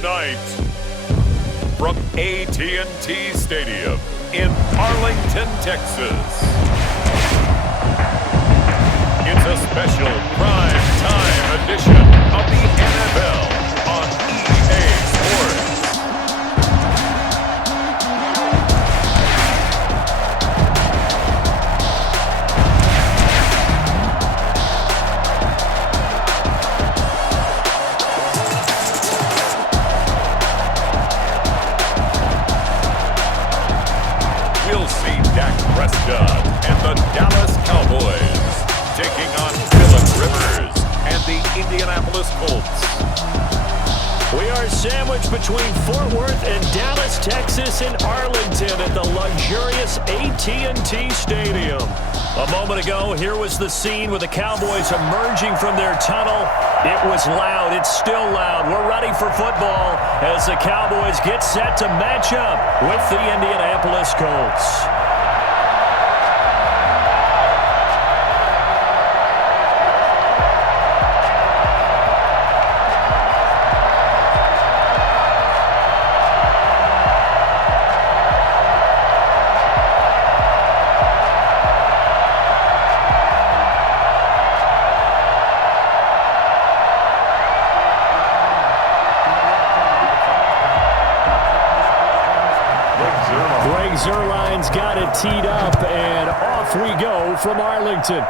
Tonight, from AT&T Stadium in Arlington, Texas, it's a special prime time edition of the NFL on EA Sports. We'll see Dak Prescott and the Dallas Cowboys taking on Phillip Rivers and the Indianapolis Colts. We are sandwiched between Fort Worth and Dallas, Texas, and Arlington at the luxurious AT&T Stadium. A moment ago, here was the scene with the Cowboys emerging from their tunnel. It was loud. It's still loud. We're ready for football as the Cowboys get set to match up with the Indianapolis Colts. Zerline's got it teed up, and off we go from Arlington.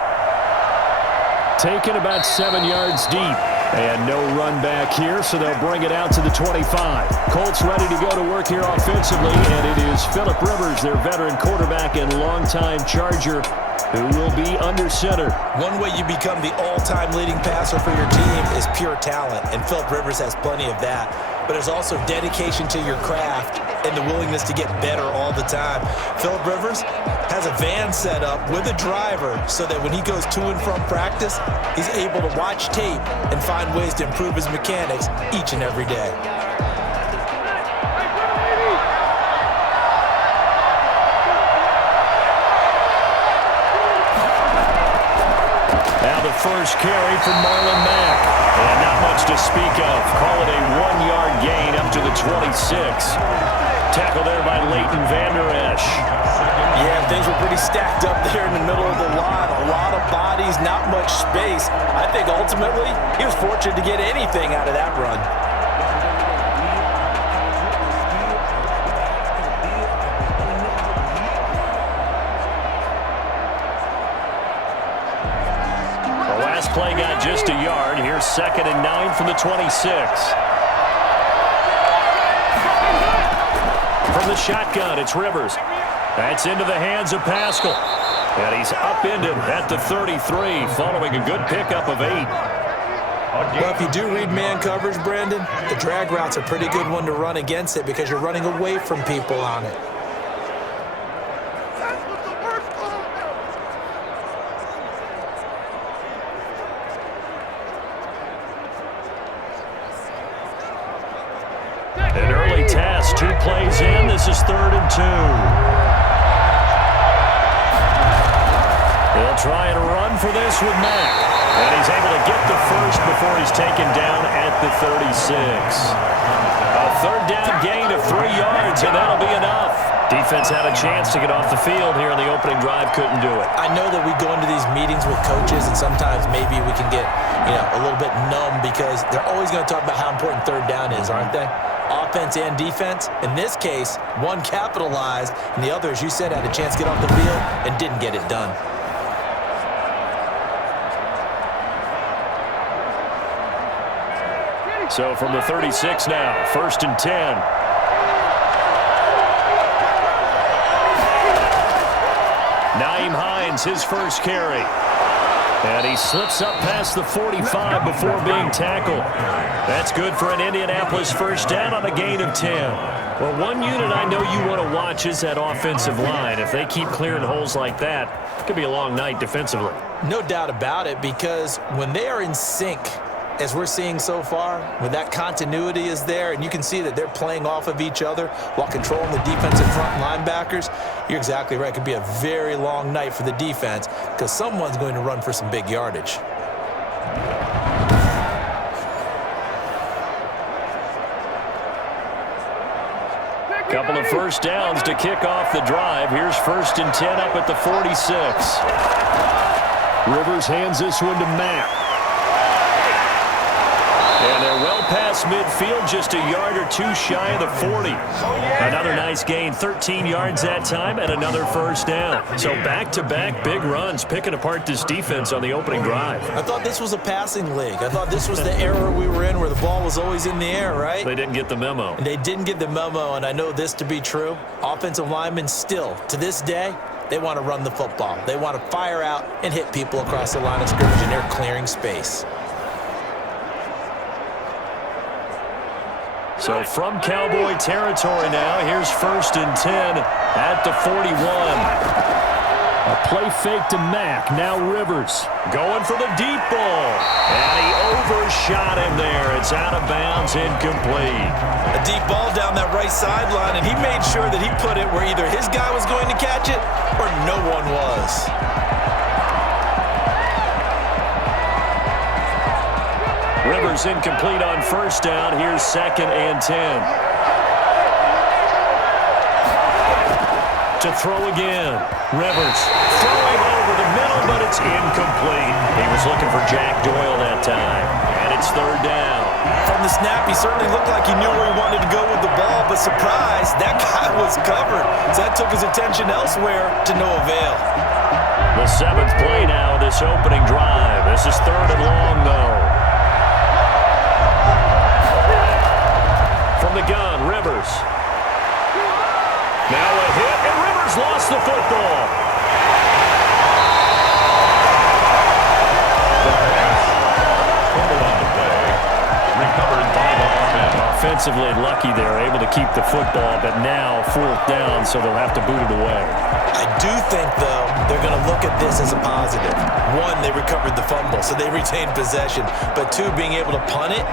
Taken about 7 yards deep, and no run back here, so they'll bring it out to the 25. Colts ready to go to work here offensively, and it is Phillip Rivers, their veteran quarterback and longtime Charger, who will be under center. One way you become the all-time leading passer for your team is pure talent, and Phillip Rivers has plenty of that. But there's also dedication to your craft and the willingness to get better all the time. Phillip Rivers has a van set up with a driver so that when he goes to and from practice, he's able to watch tape and find ways to improve his mechanics each and every day. Now the first carry from Marlon Mack. And not much to speak of. Call it a 1-yard gain up to the 26. Tackle there by Leighton Vander Esch. Yeah, things were pretty stacked up there in the middle of the line. A lot of bodies, not much space. I think ultimately he was fortunate to get anything out of that run. Play got just a yard. Here's 2nd and 9 from the 26. From the shotgun, it's Rivers. That's into the hands of Pascal. And he's upended at the 33, following a good pickup of 8. Well, if you do read man coverage, Brandon, the drag route's a pretty good one to run against it because you're running away from people on it. An early task, 2 plays in. This is 3rd and 2. He'll try and run for this with Mack. And he's able to get the first before he's taken down at the 36. A 3rd down gain of 3 yards, and that'll be enough. Defense had a chance to get off the field here in the opening drive, couldn't do it. I know that we go into these meetings with coaches, and sometimes maybe we can get, a little bit numb because they're always going to talk about how important 3rd down is, aren't they? Offense and defense. In this case, one capitalized, and the other, as you said, had a chance to get off the field and didn't get it done. So from the 36 now, 1st and 10. Nyheim Hines, his first carry. And he slips up past the 45 before being tackled. That's good for an Indianapolis first down on a gain of 10. Well, one unit I know you want to watch is that offensive line. If they keep clearing holes like that, it could be a long night defensively. No doubt about it, because when they are in sync, as we're seeing so far, when that continuity is there, and you can see that they're playing off of each other while controlling the defensive front linebackers, you're exactly right. It could be a very long night for the defense because someone's going to run for some big yardage. Couple of first downs to kick off the drive. Here's 1st and 10 up at the 46. Rivers hands this one to Mack. And they're well past midfield, just a yard or two shy of the 40. Another nice gain, 13 yards that time, and another first down. So back-to-back big runs, picking apart this defense on the opening drive. I thought this was a passing league. I thought this was the era we were in where the ball was always in the air, right? They didn't get the memo. And they didn't get the memo, and I know this to be true. Offensive linemen still, to this day, they want to run the football. They want to fire out and hit people across the line of scrimmage, and they're clearing space. So from Cowboy territory now, here's 1st and 10 at the 41. A play fake to Mack. Now Rivers going for the deep ball. And he overshot him there. It's out of bounds, incomplete. A deep ball down that right sideline, and he made sure that he put it where either his guy was going to catch it or no one was. Rivers incomplete on first down. Here's 2nd and 10. To throw again. Rivers throwing over the middle, but it's incomplete. He was looking for Jack Doyle that time. And it's 3rd down. From the snap, he certainly looked like he knew where he wanted to go with the ball, but surprise, that guy was covered. So that took his attention elsewhere to no avail. The 7th play now of this opening drive. This is 3rd and long, though. From the gun, Rivers. Now a hit, and Rivers lost the football. Fumble on the play. Recovered by the offense. Offensively lucky they're able to keep the football, but now 4th down, so they'll have to boot it away. I do think, though, they're going to look at this as a positive. One, they recovered the fumble, so they retained possession. But two, being able to punt it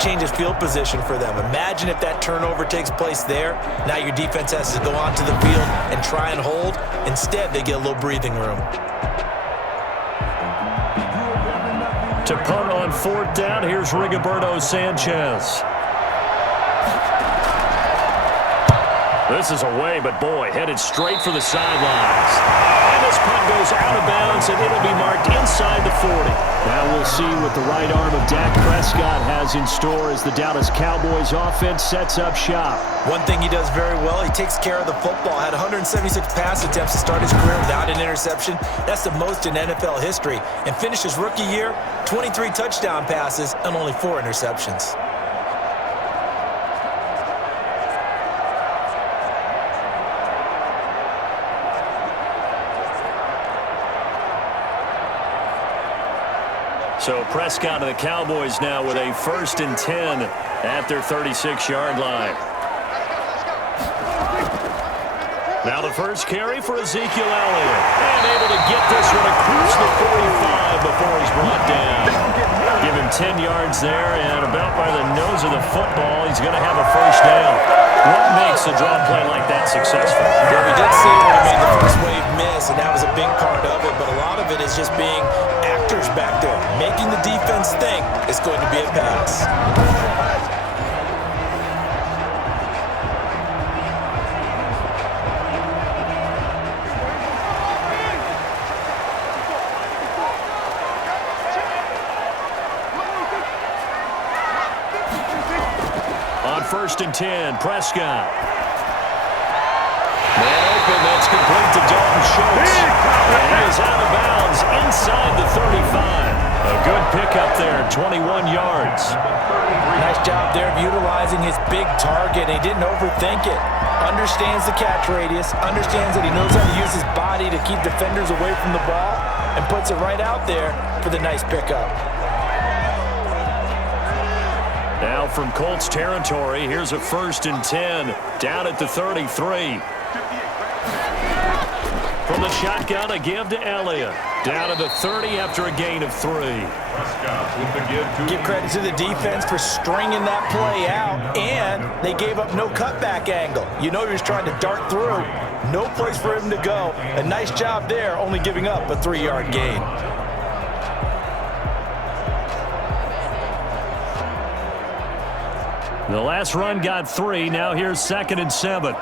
changes field position for them. Imagine if that turnover takes place there. Now your defense has to go onto the field and try and hold. Instead, they get a little breathing room. To punt on 4th down, here's Rigoberto Sanchez. This is away, but boy, headed straight for the sidelines. And this punt goes out of bounds, and it'll be marked inside the 40. Now we'll see what the right arm of Dak Prescott has in store as the Dallas Cowboys offense sets up shop. One thing he does very well, he takes care of the football. Had 176 pass attempts to start his career without an interception. That's the most in NFL history. And finished his rookie year, 23 touchdown passes and only 4 interceptions. So Prescott of the Cowboys now with a 1st and 10 at their 36-yard line. Now the first carry for Ezekiel Elliott. And able to get this one across the 45 before he's brought down. Give him 10 yards there, and about by the nose of the football, he's going to have a first down. What makes a draw play like that successful? Well, we did see when he made the first wave miss, and that was a big part of it, but a lot of it is just being actors back there, making the defense think it's going to be a pass. On 1st and 10, Prescott. Man open, that's complete to Dalton Schultz. And he is out of bounds inside the 35. A good pickup there, 21 yards. Nice job there of utilizing his big target. He didn't overthink it. Understands the catch radius, understands that he knows how to use his body to keep defenders away from the ball, and puts it right out there for the nice pickup. Now from Colts territory, here's a 1st and 10 down at the 33. From the shotgun, a give to Elliott. Down to the 30 after a gain of 3. Give credit to the defense for stringing that play out, and they gave up no cutback angle. You know he was trying to dart through. No place for him to go. A nice job there, only giving up a 3-yard gain. The last run got 3. Now here's 2nd and 7.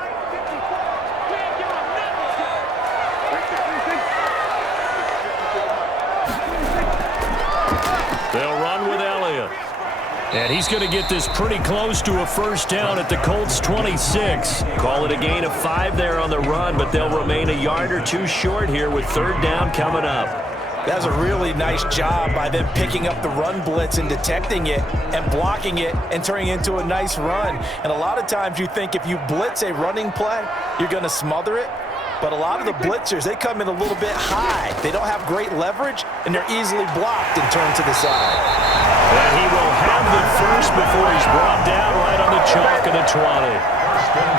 They'll run with Elliott. And he's going to get this pretty close to a first down at the Colts 26. Call it a gain of 5 there on the run, but they'll remain a yard or 2 short here with 3rd down coming up. That's a really nice job by them picking up the run blitz and detecting it and blocking it and turning it into a nice run. And a lot of times you think if you blitz a running play, you're going to smother it. But a lot of the blitzers, they come in a little bit high. They don't have great leverage, and they're easily blocked and turned to the side. And he will have the first before he's brought down right on the chalk of the 20.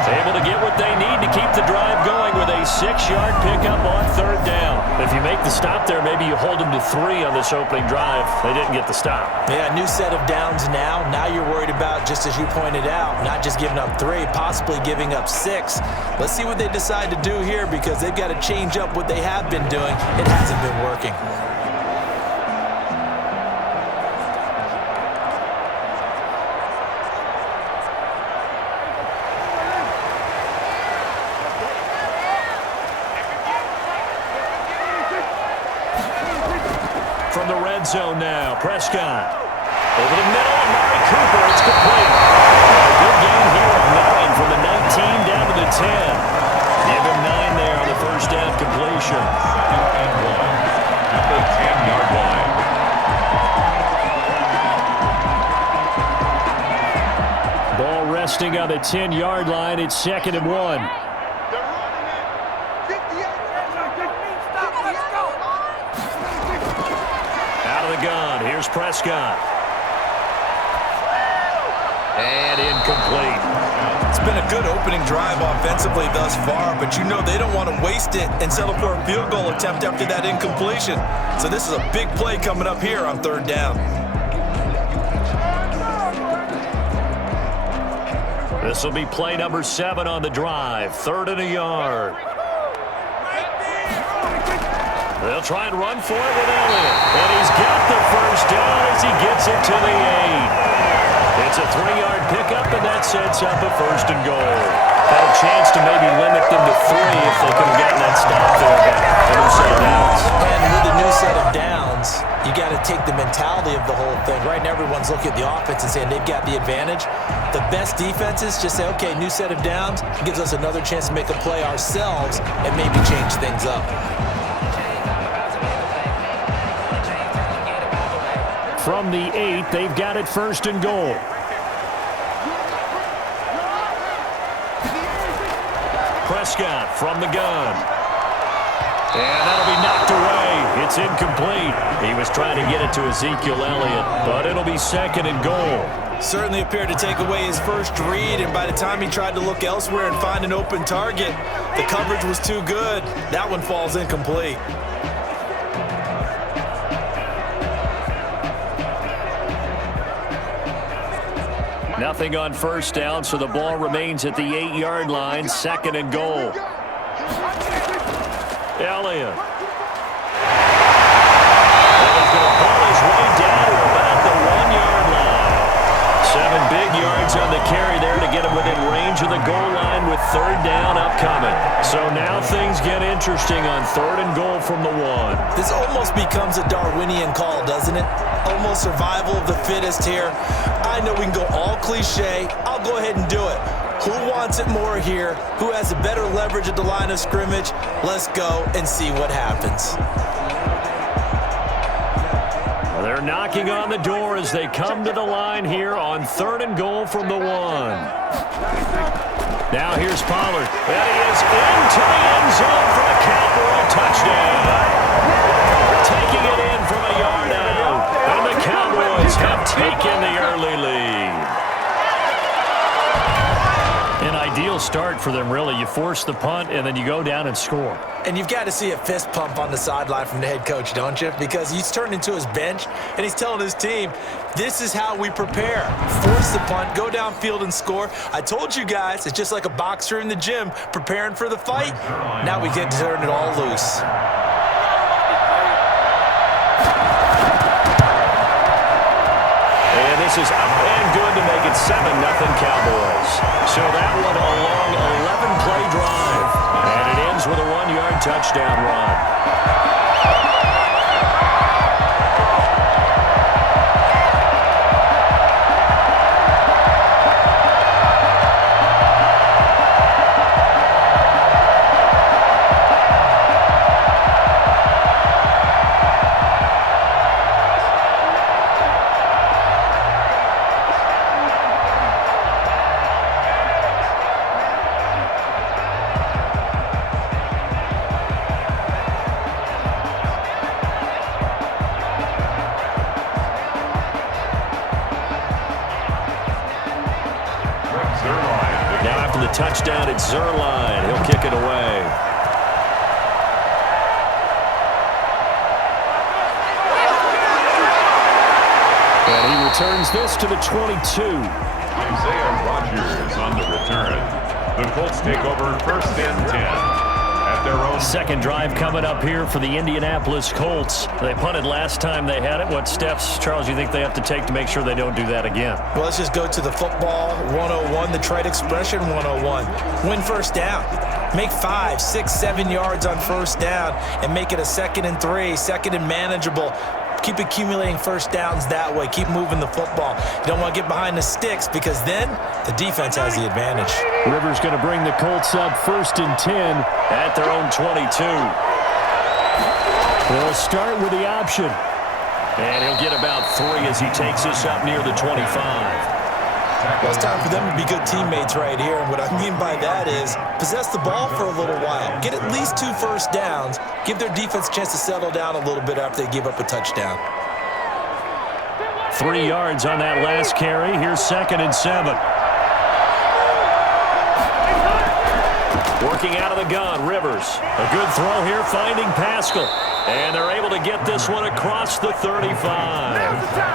Able to get what they need to keep the drive going with a 6-yard pickup on 3rd down. If you make the stop there, maybe you hold them to 3 on this opening drive. They didn't get the stop. Yeah, new set of downs now. Now you're worried about, just as you pointed out, not just giving up 3, possibly giving up 6. Let's see what they decide to do here because they've got to change up what they have been doing. It hasn't been working. From the red zone now, Prescott. Over the middle, Amari Cooper, it's complete. A good gain here of 9 from the 19 down to the 10. Give him 9 there on the first down completion. 2nd and 1 at the 10-yard line. Ball resting on the 10-yard line. It's 2nd and 1. Gun. Here's Prescott. And incomplete. It's been a good opening drive offensively thus far, but you know they don't want to waste it and settle for a field goal attempt after that incompletion. So this is a big play coming up here on 3rd down. This will be play number 7 on the drive. 3rd and a yard. They'll try and run for it with Elliott. And he's got the first down as he gets it to the 8. It's a 3-yard pickup, and that sets up a 1st and goal. Had a chance to maybe limit them to 3 if they could have gotten that stop there. A new set of downs. And with the new set of downs, you got to take the mentality of the whole thing. Right now, everyone's looking at the offense and saying they've got the advantage. The best defenses just say, okay, new set of downs. It gives us another chance to make a play ourselves and maybe change things up. From the 8, they've got it 1st and goal. Prescott from the gun. And that'll be knocked away. It's incomplete. He was trying to get it to Ezekiel Elliott, but it'll be 2nd and goal. Certainly appeared to take away his first read, and by the time he tried to look elsewhere and find an open target, the coverage was too good. That one falls incomplete. Nothing on first down, so the ball remains at the 8-yard line. 2nd and goal. Elliott. He's going to pull his way down to about the 1-yard line. 7 big yards on the carry there to get him within range of the goal line with 3rd down upcoming. So now things get interesting on 3rd and goal from the 1. This almost becomes a Darwinian call, doesn't it? Almost survival of the fittest here. I know we can go all cliche. I'll go ahead and do it. Who wants it more here? Who has a better leverage at the line of scrimmage? Let's go and see what happens. They're knocking on the door as they come to the line here on 3rd and goal from the 1. Now here's Pollard. And he is into the end zone for a Cowboy touchdown. Taking it in from a yard out. And the Cowboys have taken the early lead. An ideal start for them, really. You force the punt, and then you go down and score. And you've got to see a fist pump on the sideline from the head coach, don't you? Because he's turned into his bench, and he's telling his team, this is how we prepare. Force the punt, go downfield and score. I told you guys, it's just like a boxer in the gym preparing for the fight. Now we get to turn it all loose. And this is up and good to make it 7-0 Cowboys. So that one a long 11-play drive. And it ends with a 1-yard touchdown run. Now after the touchdown, it's Zerline. He'll kick it away. And he returns this to the 22. Isaiah Rodgers on the return. The Colts take over 1st and 10. At their own. Second drive coming up here for the Indianapolis Colts. They punted last time they had it. What steps, Charles, you think they have to take to make sure they don't do that again? Well, let's just go to the football 101, the trite expression 101. Win first down. Make 5, 6, 7 yards on first down and make it a 2nd and 3, 2nd and manageable. Keep accumulating first downs that way. Keep moving the football. You don't want to get behind the sticks because then the defense has the advantage. Rivers going to bring the Colts up 1st and 10 at their own 22. They'll start with the option. And he'll get about 3 as he takes this up near the 25. Well, it's time for them to be good teammates right here. And what I mean by that is possess the ball for a little while. Get at least 2 first downs. Give their defense a chance to settle down a little bit after they give up a touchdown. 3 yards on that last carry. Here's 2nd and 7. Working out of the gun, Rivers. A good throw here, finding Pascal. And they're able to get this one across the 35.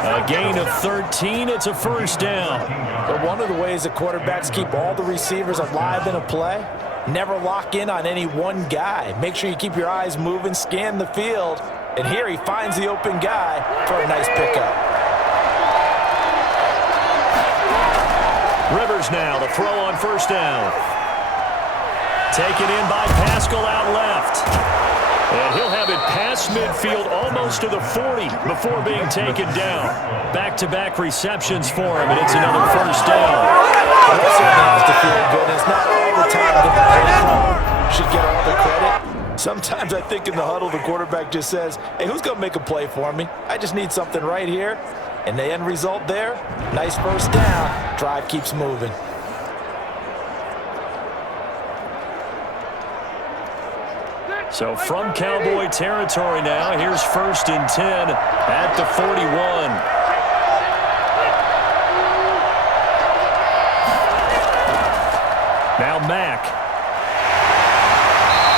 A gain of 13. It's a first down. But one of the ways that quarterbacks keep all the receivers alive in a play, never lock in on any one guy. Make sure you keep your eyes moving, scan the field. And here he finds the open guy for a nice pickup. Rivers now to throw on first down. Taken in by Pascal out left. And he'll have it past midfield almost to the 40 before being taken down. Back-to-back receptions for him, and it's another first down. That certainly has to feel good. It's not all the time that the play caller should get all the credit. Sometimes I think in the huddle, the quarterback just says, hey, who's going to make a play for me? I just need something right here. And the end result there, nice first down. Drive keeps moving. So from Cowboy territory now, here's 1st and 10 at the 41. Now Mack.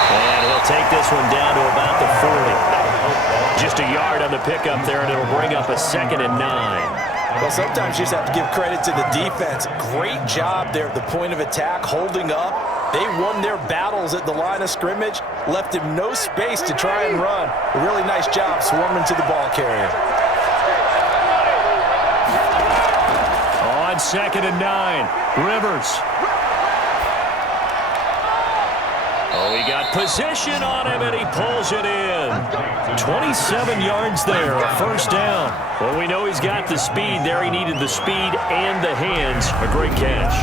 And he'll take this one down to about the 40. Just a yard on the pickup there, and it'll bring up a 2nd and 9. Well, sometimes you just have to give credit to the defense. Great job there at the point of attack, holding up. They won their battles at the line of scrimmage, left him no space to try and run. A really nice job swarming to the ball carrier. On 2nd and 9, Rivers. Oh, he got position on him, and he pulls it in. 27 yards there, a first down. Well, we know he's got the speed there. He needed the speed and the hands. A great catch.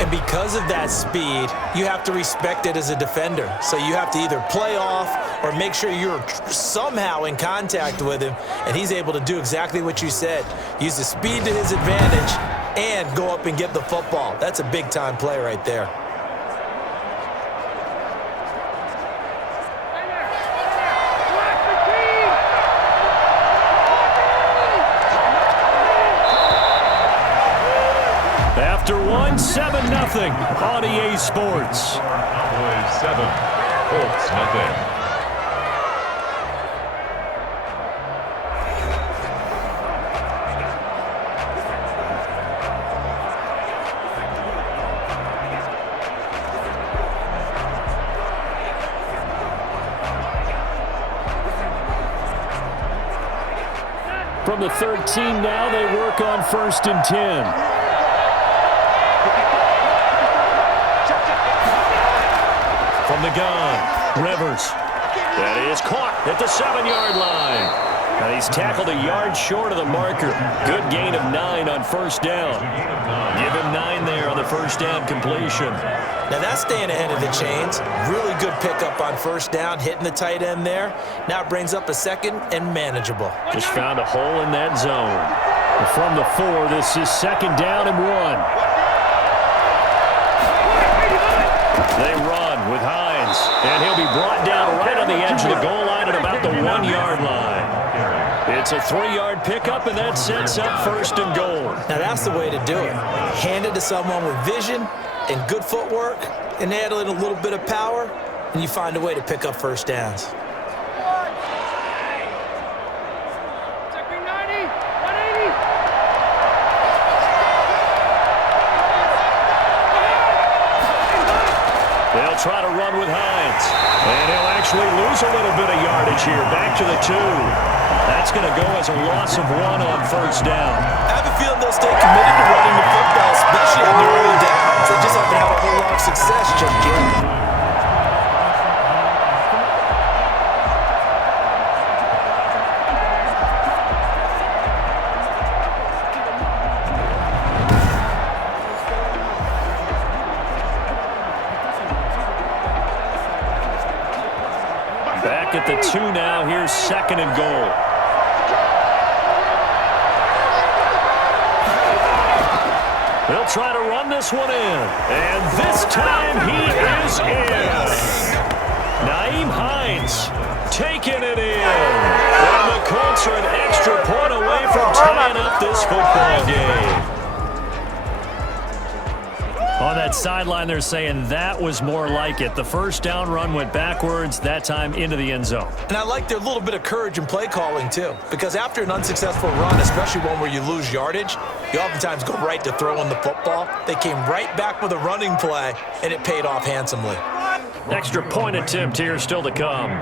And because of that speed, you have to respect it as a defender. So you have to either play off or make sure you're somehow in contact with him, and he's able to do exactly what you said. Use the speed to his advantage and go up and get the football. That's a big-time play right there. After 7-0 on EA Sports. Cowboys 7, Colts nothing. From From the 13 now, they work on 1st and 10. From the gun, Rivers. That is caught at the 7-yard line. And he's tackled a yard short of the marker. Good gain of 9 on 1st down. Give him 9 there on the 1st down completion. Now that's staying ahead of the chains. Really good pickup on 1st down, hitting the tight end there. Now it brings up a 2nd and manageable. Just found a hole in that zone. From the 4, this is 2nd down and 1. They run with Hines, and he'll be brought down right on the edge of the goal line at about the 1-yard line. It's a 3-yard pickup, and that sets up 1st and goal. Now that's the way to do it. Hand it to someone with vision and good footwork, and add in a little bit of power, and you find a way to pick up 1st downs. They'll try to run with Hines, and he'll actually lose a little bit of yardage here. Back to the 2. That's going to go as a loss of 1 on 1st down. I have a feeling they'll stay committed to running the football, especially on the early downs. They just haven't had a whole lot of success just yet. Back at the 2 now. Here's 2nd and goal. They'll try to run this one in. And this time he is in. Nyheim Hines taking it in. And the Colts are an extra point away from tying up this football game. On that sideline, they're saying that was more like it. The 1st down run went backwards, that time into the end zone. And I like their little bit of courage in play calling, too. Because after an unsuccessful run, especially one where you lose yardage, you oftentimes go right to throwing the football. They came right back with a running play, and it paid off handsomely. Extra point attempt here still to come.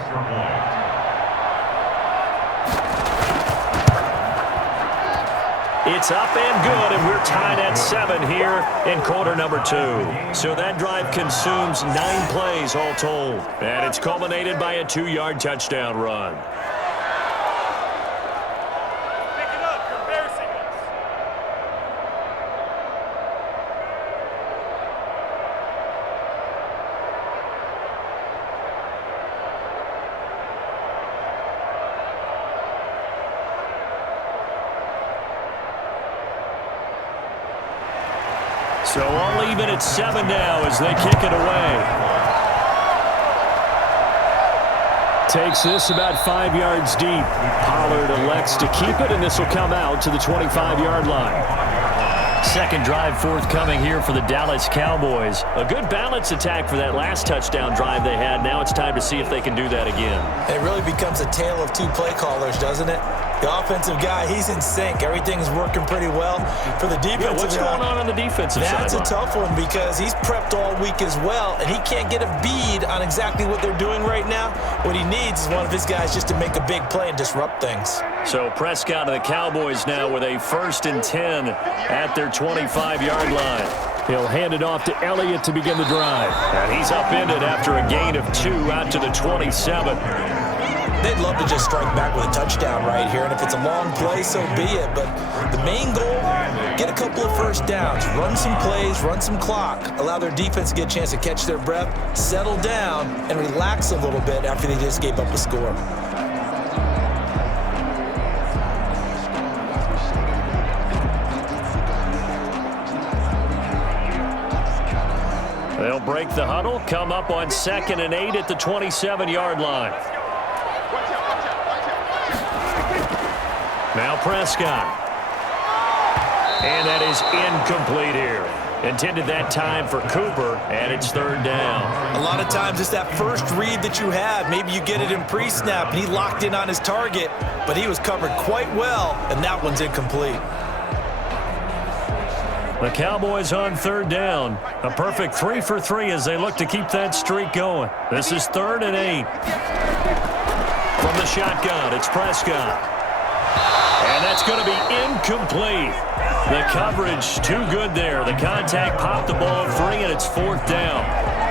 It's up and good, and we're tied at 7 here in quarter number 2. So that drive consumes 9 plays all told. And it's culminated by a 2-yard touchdown run. Pick it up. You're embarrassing us. So all even at 7 now as they kick it away. Takes this about 5 yards deep. Pollard elects to keep it, and this will come out to the 25-yard line. Second drive forthcoming here for the Dallas Cowboys. A good balance attack for that last touchdown drive they had. Now it's time to see if they can do that again. It really becomes a tale of 2 play callers, doesn't it? The offensive guy, he's in sync. Everything's working pretty well. For the defensive what's going on the defensive side? That's a tough one because he's prepped all week as well, and he can't get a bead on exactly what they're doing right now. What he needs is one of his guys just to make a big play and disrupt things. So Prescott and the Cowboys now with a 1st and 10 at their 25-yard line. He'll hand it off to Elliott to begin the drive. And he's upended after a gain of 2 out to the 27. They'd love to just strike back with a touchdown right here, and if it's a long play, so be it. But the main goal, get a couple of 1st downs, run some plays, run some clock, allow their defense to get a chance to catch their breath, settle down, and relax a little bit after they just gave up a score. They'll break the huddle, come up on 2nd and 8 at the 27-yard line. Now Prescott. And that is incomplete here. Intended that time for Cooper, and it's 3rd down. A lot of times it's that first read that you have. Maybe you get it in pre-snap, and he locked in on his target, but he was covered quite well, and that one's incomplete. The Cowboys on 3rd down. A perfect 3 for 3 as they look to keep that streak going. This is 3rd and 8. From the shotgun, it's Prescott. And that That's going to be incomplete. The coverage too good there. The contact popped the ball free, and it's 4th down.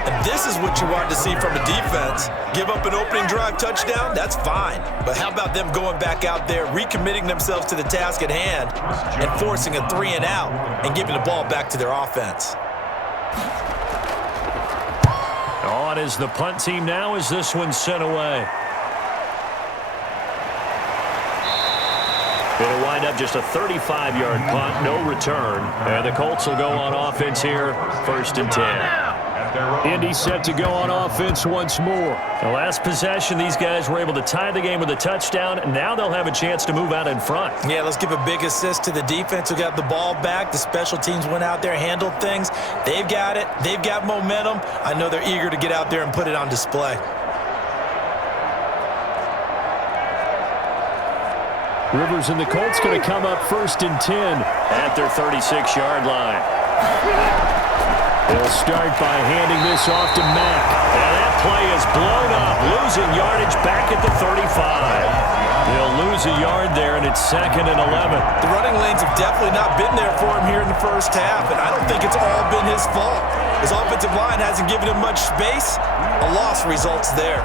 And this is what you wanted to see from a defense. Give up an opening drive touchdown, that's fine. But how about them going back out there, recommitting themselves to the task at hand, and forcing a 3-and-out and giving the ball back to their offense. On is the punt team now as this one's sent away. It'll wind up just a 35-yard punt, no return. And the Colts will go on offense here, 1st and 10. Indy set to go on offense once more. The last possession, these guys were able to tie the game with a touchdown. Now they'll have a chance to move out in front. Yeah, let's give a big assist to the defense who got the ball back. The special teams went out there, handled things. They've got it. They've got momentum. I know they're eager to get out there and put it on display. Rivers and the Colts going to come up 1st and 10 at their 36-yard line. They'll start by handing this off to Mack. And that play is blown up, losing yardage back at the 35. They'll lose a yard there, and it's 2nd and 11. The running lanes have definitely not been there for him here in the first half, and I don't think it's all been his fault. His offensive line hasn't given him much space. A loss results there.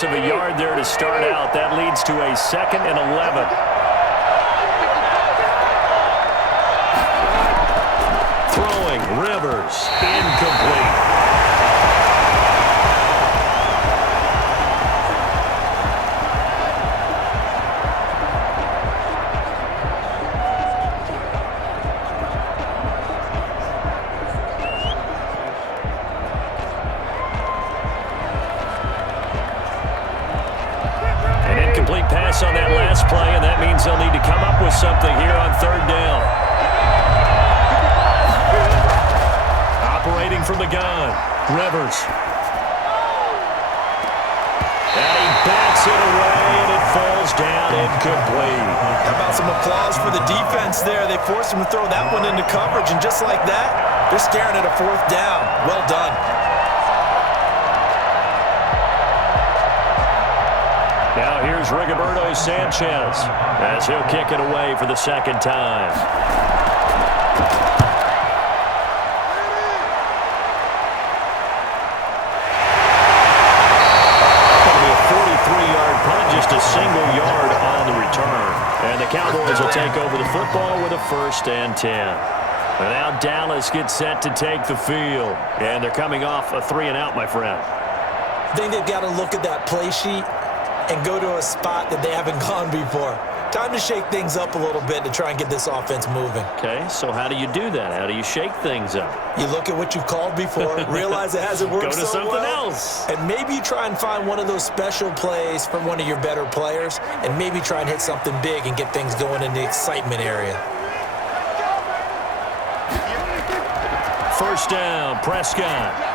Of a yard there to start out. That leads to a 2nd and 11. Throwing, Rivers, incomplete. Pass on that last play, and that means they'll need to come up with something here on 3rd down. Operating from the gun, Rivers. And he bats it away, and it falls down incomplete. How about some applause for the defense there? They forced him to throw that one into coverage, and just like that, they're staring at a 4th down. Well done. Now here's Rigoberto Sanchez as he'll kick it away for the 2nd time. It'll be a 43-yard punt, just a single yard on the return. And the Cowboys will take over the football with a 1st and 10. And now Dallas gets set to take the field. And they're coming off a 3-and-out, my friend. I think they've got to look at that play sheet and go to a spot that they haven't gone before. Time to shake things up a little bit to try and get this offense moving. Okay, so how do you do that? How do you shake things up? You look at what you've called before, realize it hasn't worked so well. Go to something else. And maybe you try and find one of those special plays from one of your better players, and maybe try and hit something big and get things going in the excitement area. 1st down, Prescott.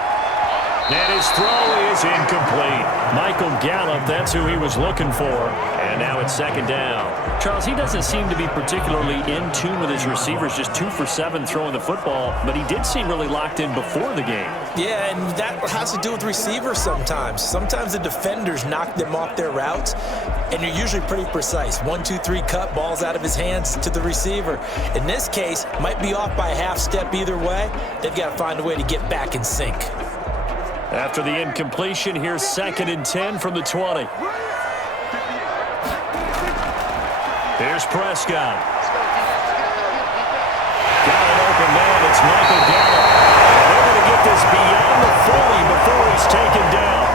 And his throw is incomplete. Michael Gallup, that's who he was looking for. And now it's 2nd down. Charles, he doesn't seem to be particularly in tune with his receivers, just 2 for 7 throwing the football, but he did seem really locked in before the game. Yeah, and that has to do with receivers sometimes. Sometimes the defenders knock them off their routes, and you're usually pretty precise. 1, 2, 3 cut, balls out of his hands to the receiver. In this case, might be off by a half step either way. They've got to find a way to get back in sync. After the incompletion, here's 2nd and 10 from the 20. Here's Prescott. Got an open man. It's Michael Gallup. They're going to get this beyond the 40 before he's taken down.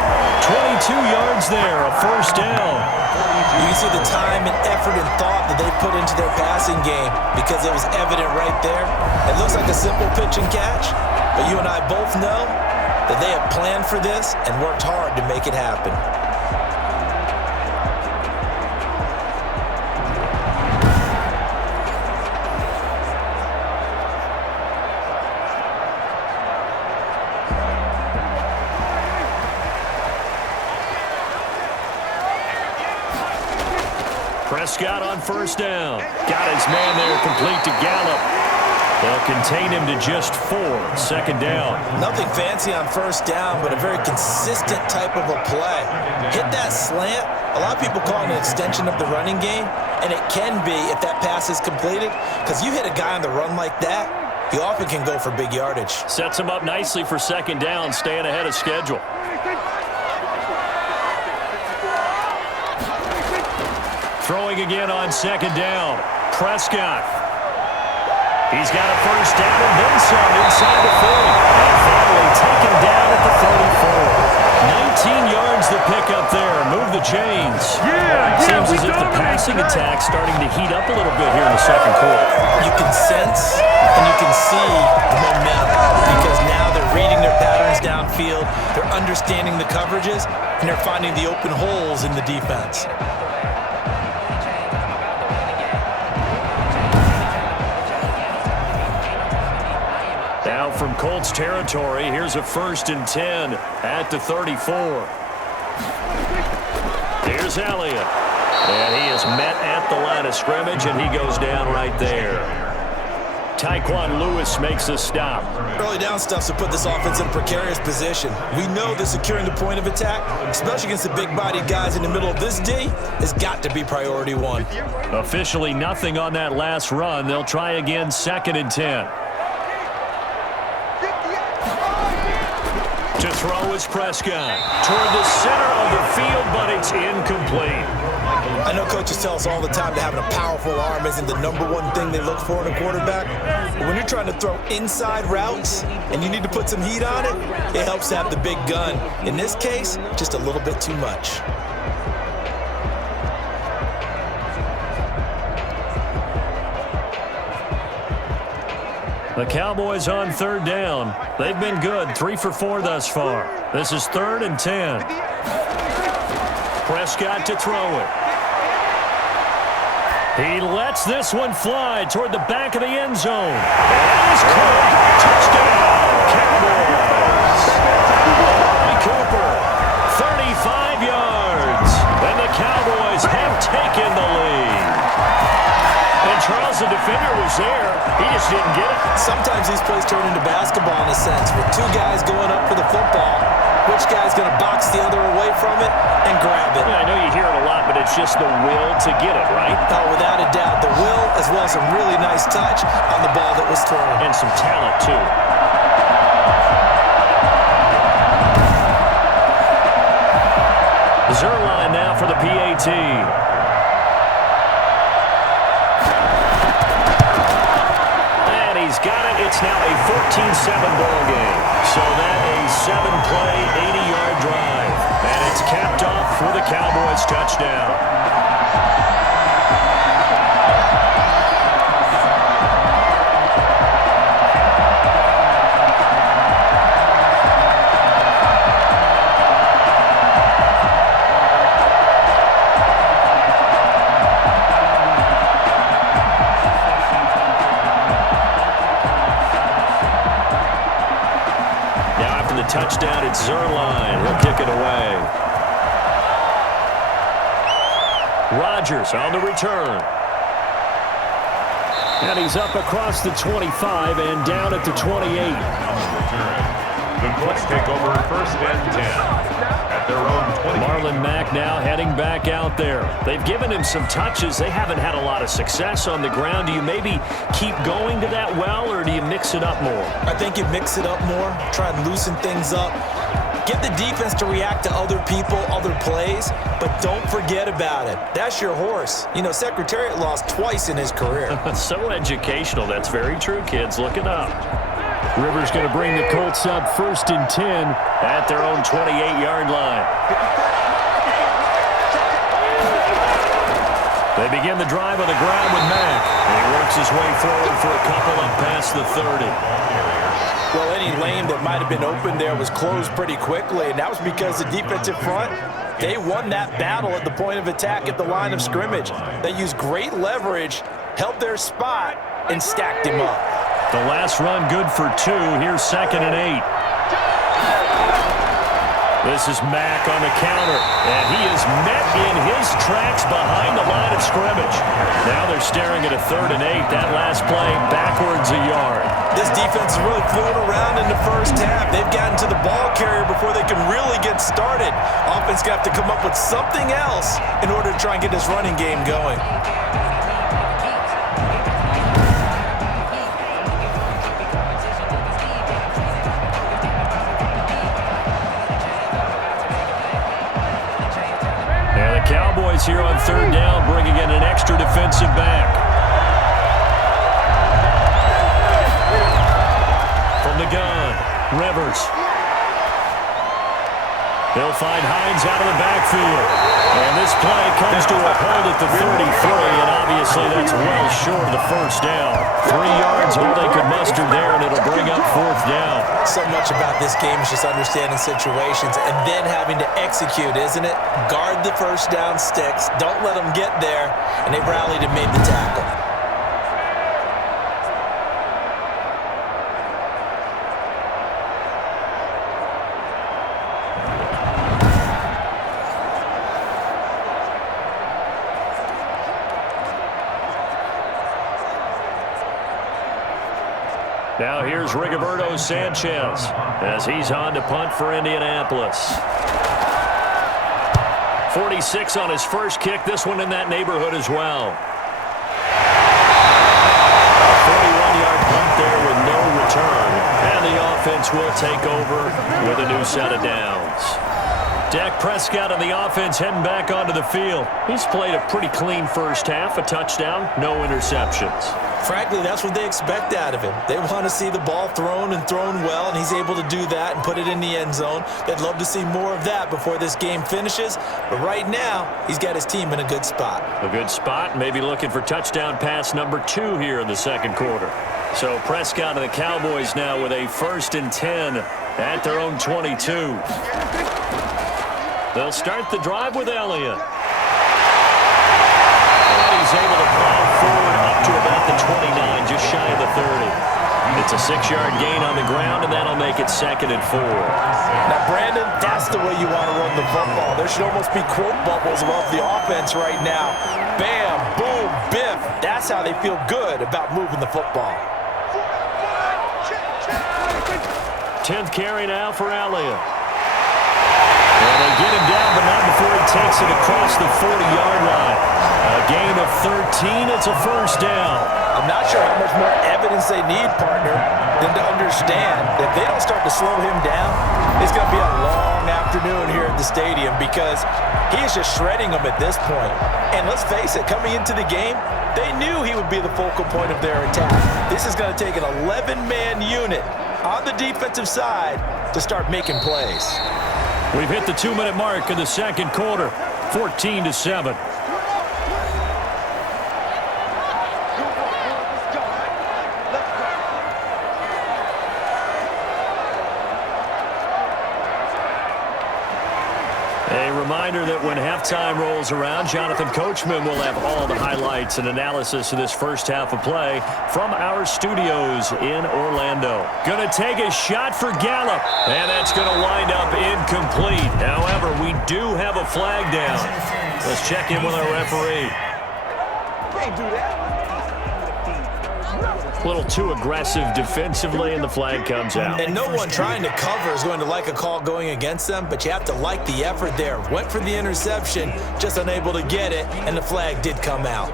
22 yards there, a 1st down. You can see the time and effort and thought that they put into their passing game because it was evident right there. It looks like a simple pitch and catch, but you and I both know that they have planned for this and worked hard to make it happen. Prescott on first down. Got his man there, complete to Gallup. They'll contain him to just 4. Second down. Nothing fancy on first down, but a very consistent type of a play. Hit that slant. A lot of people call it an extension of the running game, and it can be if that pass is completed, because you hit a guy on the run like that, he often can go for big yardage. Sets him up nicely for second down, staying ahead of schedule. Throwing again on second down. Prescott. He's got a first down and then some inside the 40. And finally taken down at the 34. 19 yards to pick up there. Move the chains. Seems as if the passing attack's starting to heat up a little bit here in the second quarter. You can sense and you can see the momentum because now they're reading their patterns downfield, they're understanding the coverages, and they're finding the open holes in the defense. Now from Colts territory, here's a 1st and 10 at the 34. Here's Elliott. And he is met at the line of scrimmage, and he goes down right there. Tyquan Lewis makes a stop. Early down stuff to put this offense in a precarious position. We know that securing the point of attack, especially against the big-bodied guys in the middle of this D, has got to be priority 1. Officially nothing on that last run. They'll try again 2nd and 10. To throw is Prescott. Toward the center of the field, but it's incomplete. I know coaches tell us all the time that having a powerful arm isn't the #1 thing they look for in a quarterback. But when you're trying to throw inside routes and you need to put some heat on it, it helps to have the big gun. In this case, just a little bit too much. The Cowboys on 3rd down. They've been good, 3 for 4 thus far. This is 3rd and 10. Prescott to throw it. He lets this one fly toward the back of the end zone. And he's caught. Touchdown, Cowboys. Amari Cooper, 35 yards. And the Cowboys have taken the lead. And Charles, the defender, was there. He just didn't get it. Sometimes these plays turn into basketball in a sense, with 2 guys going up for the football. Which guy's going to box the other away from it and grab it? Yeah, I know you hear it a lot, but it's just the will to get it, right? Oh, without a doubt. The will, as well as some really nice touch on the ball that was thrown. And some talent, too. Zerline now for the PAT. He's got it. It's now a 14-7 ball game. So that a 7-play, 80-yard drive. And it's capped off with a Cowboys touchdown. Touchdown, it's Zerline. He'll kick it away. Rodgers on the return. And he's up across the 25 and down at the 28. The Colts take over 1st and 10 at their own 20. Marlon Mack now heading back out there. They've given him some touches. They haven't had a lot of success on the ground. Do you maybe keep going to that well, or do you mix it up more? I think you mix it up more, try and loosen things up. Get the defense to react to other people, other plays, but don't forget about it. That's your horse. You know, Secretariat lost twice in his career. So educational. That's very true, kids. Look it up. Rivers going to bring the Colts up 1st and 10 at their own 28-yard line. They begin the drive on the ground with Mack. And he works his way forward for a couple up past the 30. Well, any lane that might have been open there was closed pretty quickly, and that was because the defensive front, they won that battle at the point of attack at the line of scrimmage. They used great leverage, held their spot, and stacked him up. The last run good for 2. Here's 2nd and 8. This is Mack on the counter, and he is met in his tracks behind the line of scrimmage. Now they're staring at a 3rd and 8. That last play backwards a yard. This defense is really fluid around in the first half. They've gotten to the ball carrier before they can really get started. Offense got to come up with something else in order to try and get this running game going. Cowboys here on 3rd down, bringing in an extra defensive back. From the gun, Rivers. They'll find Hines out of the backfield. And this play comes to a hold at the 33, and obviously that's well short of the first down. 3 yards, all they could muster there, and it'll bring up 4th down. So much about this game is just understanding situations and then having to execute, isn't it? Guard the first down sticks. Don't let them get there, and they rallied and made the tackle. Now here's Rigoberto Sanchez as he's on to punt for Indianapolis. 46 on his first kick. This one in that neighborhood as well. 41-yard punt there with no return. And the offense will take over with a new set of downs. Dak Prescott and the offense heading back onto the field. He's played a pretty clean first half, a touchdown, no interceptions. Frankly, that's what they expect out of him. They want to see the ball thrown and thrown well, and he's able to do that and put it in the end zone. They'd love to see more of that before this game finishes, but right now, he's got his team in a good spot. A good spot, maybe looking for touchdown pass number 2 here in the second quarter. So Prescott and the Cowboys now with a 1st and 10 at their own 22. They'll start the drive with Elliott. And he's able to plow forward up to about the 29, just shy of the 30. It's a 6-yard gain on the ground, and that'll make it 2nd and 4. Now, Brandon, that's the way you want to run the football. There should almost be quote bubbles above the offense right now. Bam, boom, biff. That's how they feel good about moving the football. 10th carry now for Elliott. And they get him down, but not before he takes it across the 40-yard line. A gain of 13. It's a 1st down. I'm not sure how much more evidence they need, partner, than to understand that if they don't start to slow him down, it's going to be a long afternoon here at the stadium because he is just shredding them at this point. And let's face it, coming into the game, they knew he would be the focal point of their attack. This is going to take an 11-man unit on the defensive side to start making plays. We've hit the 2-minute mark in the second quarter, 14-7. A reminder that when halftime rolls around, Jonathan Coachman will have all the highlights and analysis of this first half of play from our studios in Orlando. Going to take a shot for Gallup, and that's going to wind up incomplete. However, we do have a flag down. Let's check in with our referee. Can't do that. A little too aggressive defensively, and the flag comes out. And no one trying to cover is going to like a call going against them, but you have to like the effort there. Went for the interception, just unable to get it, and the flag did come out.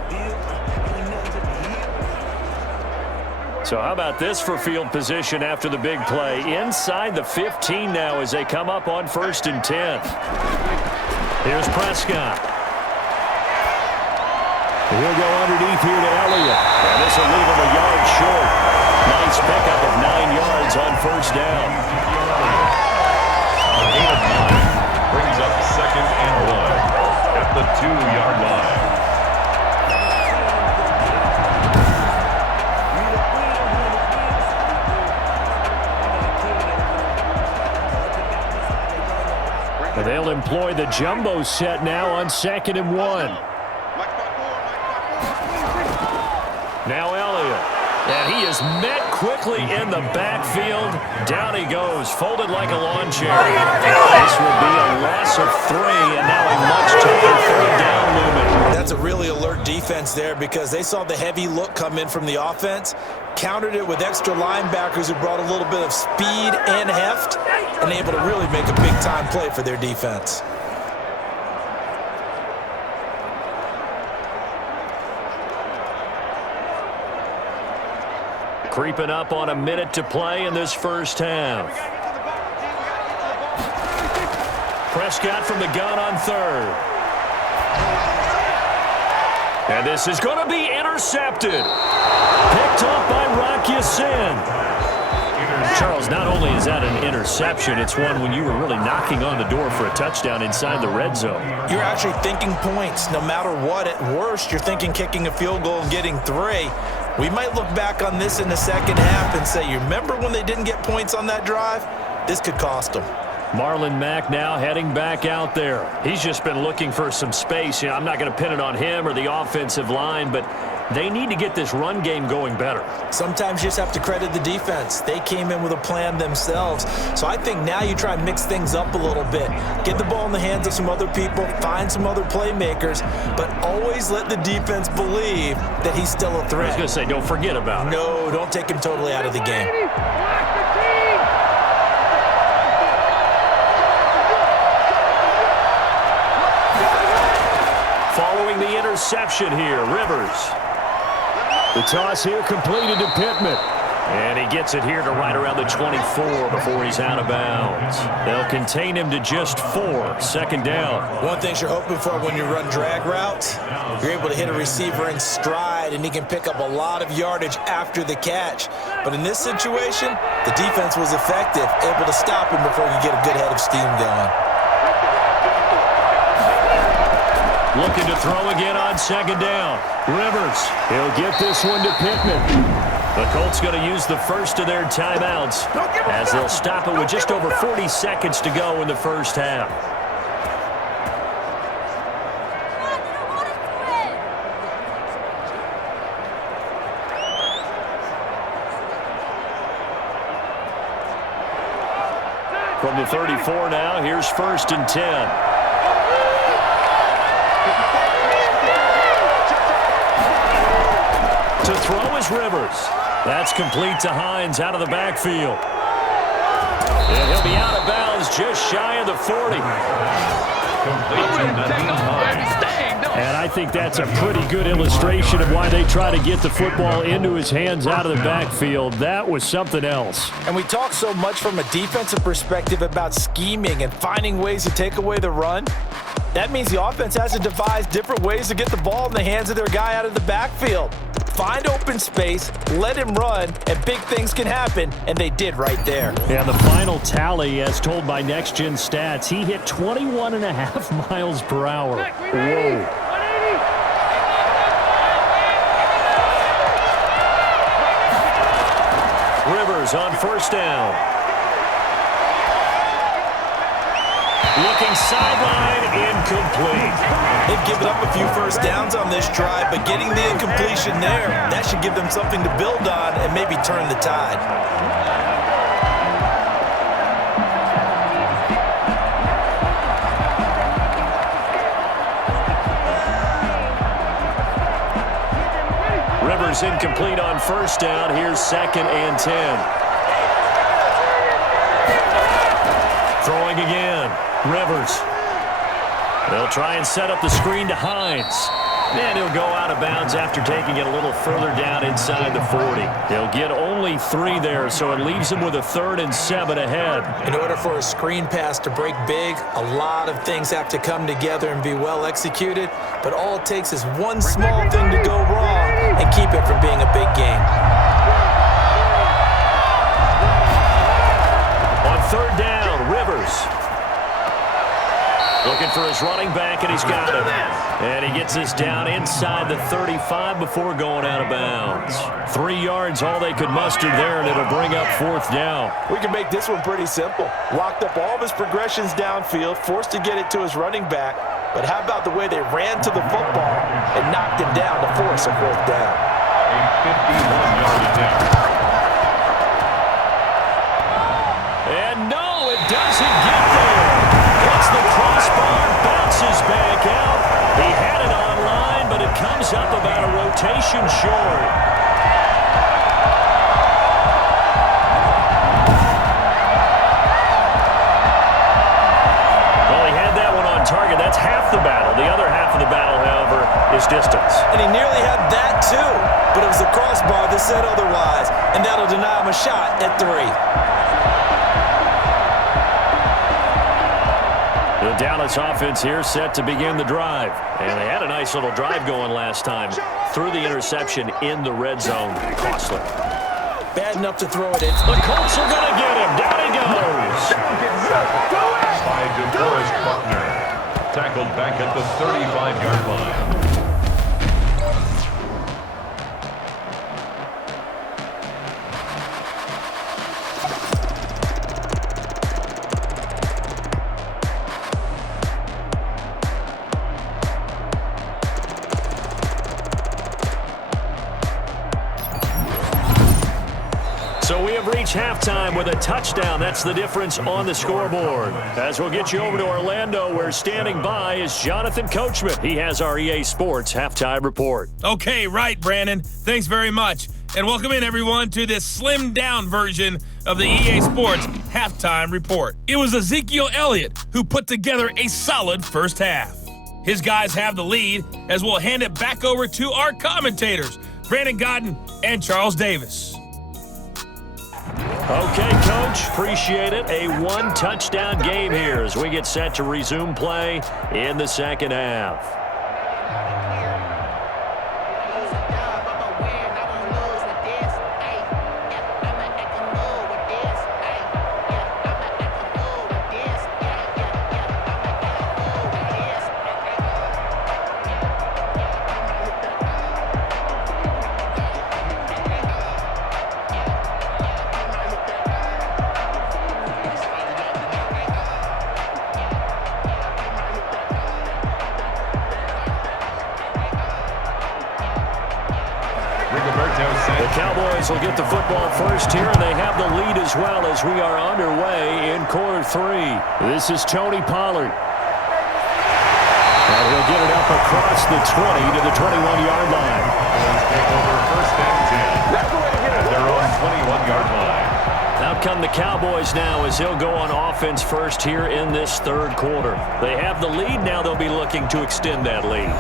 So how about this for field position after the big play? Inside the 15 now as they come up on 1st and 10. Here's Prescott. He'll go underneath here to Elliott. And this will leave him a yard short. Nice pickup of 9 yards on 1st down. A gain of 9 brings up 2nd and 1 at the 2-yard line. And they'll employ the jumbo set now on 2nd and 1. Now Elliott, and he is met quickly in the backfield. Down he goes, folded like a lawn chair. This will be a loss of 3, and now a much tougher third down looming. That's a really alert defense there because they saw the heavy look come in from the offense, countered it with extra linebackers who brought a little bit of speed and heft, and able to really make a big-time play for their defense. Creeping up on a minute to play in this first half. Prescott from the gun on third. And this is going to be intercepted. Picked off by Rock Ya-Sin. Charles, not only is that an interception, it's one when you were really knocking on the door for a touchdown inside the red zone. You're actually thinking points. No matter what, at worst, you're thinking kicking a field goal and getting 3. We might look back on this in the second half and say, you remember when they didn't get points on that drive? This could cost them. Marlon Mack now heading back out there. He's just been looking for some space. You know, I'm not going to pin it on him or the offensive line, but they need to get this run game going better. Sometimes you just have to credit the defense. They came in with a plan themselves. So I think now you try and mix things up a little bit. Get the ball in the hands of some other people, find some other playmakers, but always let the defense believe that he's still a threat. I was going to say, don't forget about it. No, don't take him totally out of the game. Following the interception here, Rivers. The toss here completed to Pittman. And he gets it here to right around the 24 before he's out of bounds. They'll contain him to just 4. Second down. One thing you're hoping for when you run drag routes, you're able to hit a receiver in stride, and he can pick up a lot of yardage after the catch. But in this situation, the defense was effective, able to stop him before he could get a good head of steam going. Looking to throw again on second down. Rivers, he'll get this one to Pittman. The Colts going to use the first of their timeouts as they'll stop it with just over 40 seconds to go in the first half. From the 34 now, here's 1st and 10. To throw is Rivers. That's complete to Hines out of the backfield. And he'll be out of bounds just shy of the 40. And I think that's a pretty good illustration of why they try to get the football into his hands out of the backfield. That was something else. And we talk so much from a defensive perspective about scheming and finding ways to take away the run. That means the offense has to devise different ways to get the ball in the hands of their guy out of the backfield. Find open space, let him run, and big things can happen, and they did right there. Yeah, the final tally, as told by Next Gen Stats, he hit 21.5 miles per hour. Whoa. Rivers on 1st down. Looking sideline, incomplete. They've given up a few first downs on this drive, but getting the incompletion there, that should give them something to build on and maybe turn the tide. Rivers incomplete on 1st down. Here's 2nd and 10. Throwing again. Rivers. They'll try and set up the screen to Hines. And he'll go out of bounds after taking it a little further down inside the 40. He'll get only 3 there, so it leaves him with a 3rd and 7 ahead. In order for a screen pass to break big, a lot of things have to come together and be well executed. But all it takes is one small thing to go wrong and keep it from being a big game. On 3rd down, Rivers. Looking for his running back, and he's got him. And he gets this down inside the 35 before going out of bounds. 3 yards, all they could muster there, and it'll bring up 4th down. We can make this one pretty simple. Locked up all of his progressions downfield, forced to get it to his running back. But how about the way they ran to the football and knocked him down to force a 4th down? A 51-yard attempt. doesn't get there. Hits the crossbar, bounces back out. He had it online, but it comes up about a rotation short. Well, he had that one on target. That's half the battle. The other half of the battle, however, is distance. And he nearly had that, too. But it was the crossbar that said otherwise, and that'll deny him a shot at 3. The Dallas offense here set to begin the drive. And they had a nice little drive going last time. Threw the interception in the red zone. Costly. Bad enough to throw it in. The Colts are going to get him. Down he goes. By DeForest Buckner. Tackled back at the 35-yard line. So we have reached halftime with a touchdown. That's the difference on the scoreboard. As we'll get you over to Orlando, where standing by is Jonathan Coachman. He has our EA Sports halftime report. Okay, right, Brandon. Thanks very much. And welcome in, everyone, to this slimmed-down version of the EA Sports halftime report. It was Ezekiel Elliott who put together a solid first half. His guys have the lead, as we'll hand it back over to our commentators, Brandon Godden and Charles Davis. Okay, Coach, appreciate it. A one-touchdown game here as we get set to resume play in the second half. The Cowboys will get the football first here, and they have the lead as well as we are underway in quarter 3. This is Tony Pollard. And he'll get it up across the 20 to the 21-yard line. Take over first and 10 at their own 21-yard line. Out come the Cowboys now as they'll go on offense first here in this third quarter. They have the lead. Now they'll be looking to extend that lead.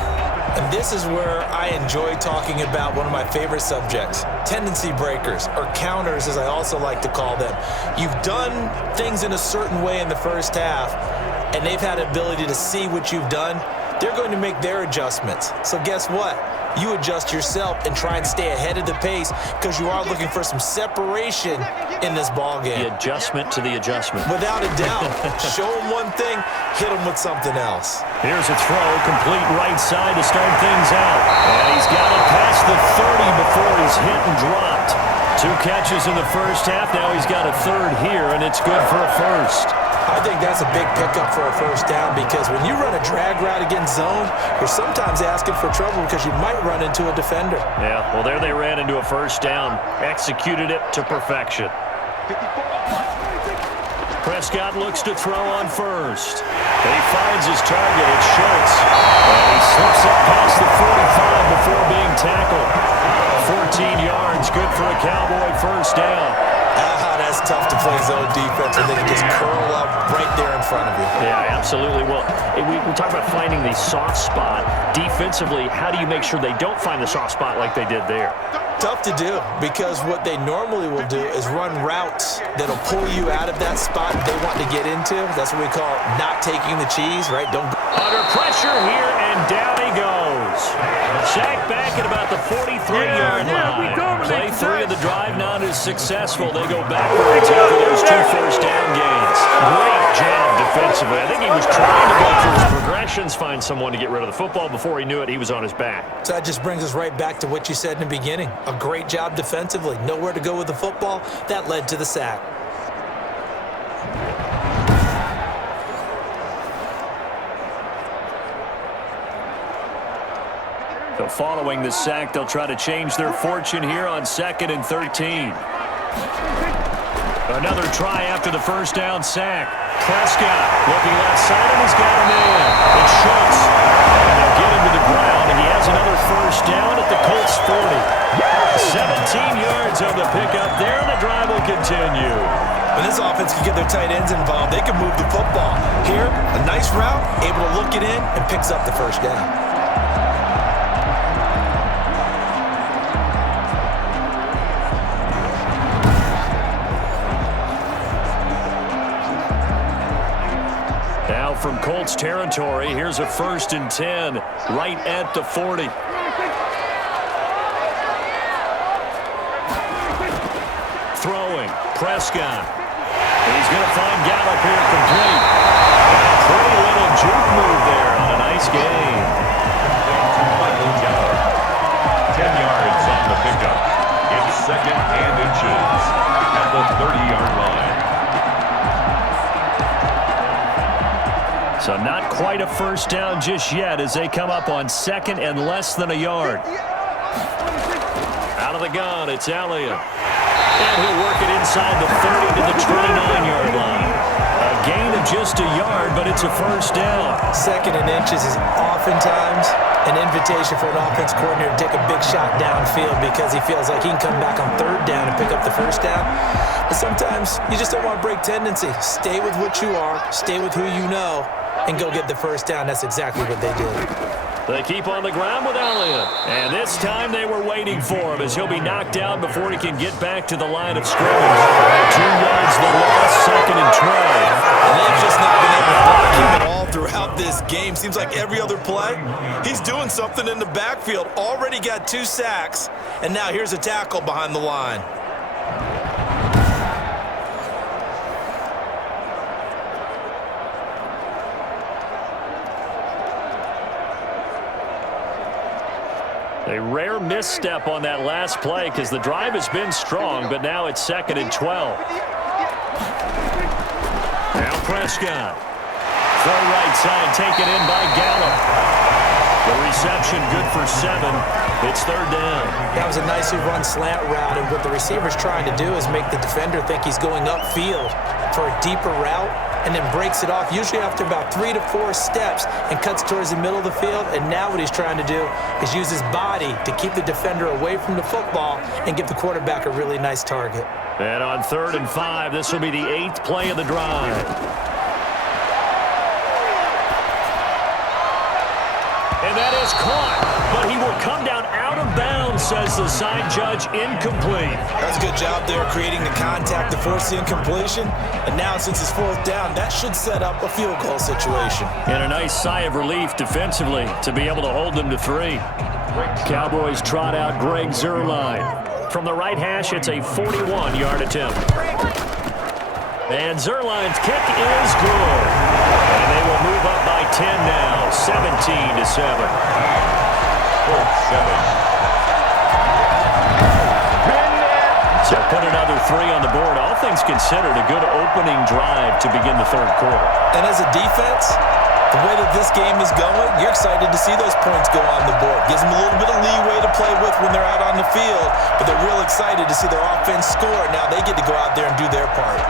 And this is where I enjoy talking about one of my favorite subjects, tendency breakers, or counters as I also like to call them. You've done things in a certain way in the first half, and they've had the ability to see what you've done. They're going to make their adjustments. So guess what? You adjust yourself and try and stay ahead of the pace because you are looking for some separation in this ball game. The adjustment to the adjustment. Without a doubt. Show them one thing, hit them with something else. Here's a throw, complete right side to start things out. And he's got it past the 30 before he's hit and dropped. 2 catches in the first half. Now he's got a third here, and it's good for a first. I think that's a big pickup for a first down because when you run a drag route against zone, you're sometimes asking for trouble because you might run into a defender. Yeah, well, there they ran into a first down. Executed it to perfection. Prescott looks to throw on first. He finds his target. It's Schultz. And he slips up past the 45 before being tackled. 14 yards, good for a Cowboy first down. That's tough to play zone defense when they can just curl up right there in front of you. Yeah, absolutely. Well, we talk about finding the soft spot. Defensively, how do you make sure they don't find the soft spot like they did there? Tough to do because what they normally will do is run routes that'll pull you out of that spot they want to get into. That's what we call not taking the cheese, right? Don't go. Under pressure here, and down he goes. Sacked back at about the 43-yard line. Play 3 of the drive not as successful. They go backwards after those 2 first down gains. Great job defensively. I think he was trying to go through his progressions, find someone to get rid of the football. Before he knew it, he was on his back. So that just brings us right back to what you said in the beginning. A great job defensively. Nowhere to go with the football. That led to the sack. So following the sack, they'll try to change their fortune here on 2nd and 13. Another try after the first down sack. Prescott looking left side, and he's got him in. It's Schultz. And they'll get him to the ground, and he has another first down at the Colts 40. 17 yards on the pickup there, and the drive will continue. When this offense can get their tight ends involved, they can move the football. Here, a nice route, able to look it in, and picks up the first down. Now from Colts territory, here's a 1st and 10, right at the 40. Throwing, Prescott. He's going to find Gallup here complete. And a pretty little juke move there on a nice game. 10 yards on the pickup. It's 2nd and inches at the 30-yard line. So not quite a first down just yet as they come up on 2nd and less than a yard. Out of the gun, it's Elliott. And he'll work it inside the 30 to the 29-yard line. A gain of just a yard, but it's a first down. 2nd and inches is oftentimes an invitation for an offense coordinator to take a big shot downfield because he feels like he can come back on 3rd down and pick up the first down. But sometimes you just don't want to break tendency. Stay with what you are, stay with who you know, and go get the first down. That's exactly what they did. They keep on the ground with Elliott. And this time they were waiting for him as he'll be knocked down before he can get back to the line of scrimmage. 2 yards the loss, 2nd and 12. And they've just not been able to block him at all throughout this game. Seems like every other play, he's doing something in the backfield. Already got 2 sacks, and now here's a tackle behind the line. A rare misstep on that last play because the drive has been strong, but now it's 2nd and 12. Now Prescott. Throw right side, taken in by Gallup. The reception good for 7. It's 3rd down. That was a nicely run slant route, and what the receiver's trying to do is make the defender think he's going upfield for a deeper route, and then breaks it off, usually after about 3 to 4 steps, and cuts towards the middle of the field. And now what he's trying to do is use his body to keep the defender away from the football and give the quarterback a really nice target. And on 3rd and 5, this will be the 8th play of the drive. And that is caught, but he will come down out of bounds, says the side judge, incomplete. That's a good job there creating the contact to force the incompletion. And now since it's 4th down, that should set up a field goal situation. And a nice sigh of relief defensively to be able to hold them to 3. Cowboys trot out Greg Zuerlein. From the right hash, it's a 41-yard attempt. And Zuerlein's kick is good. And they will move up by 10 now, 17 to 7. 4th 7. So put another 3 on the board. All things considered, a good opening drive to begin the 3rd quarter. And as a defense, the way that this game is going, you're excited to see those points go on the board. Gives them a little bit of leeway to play with when they're out on the field, but they're real excited to see their offense score. Now they get to go out there and do their part.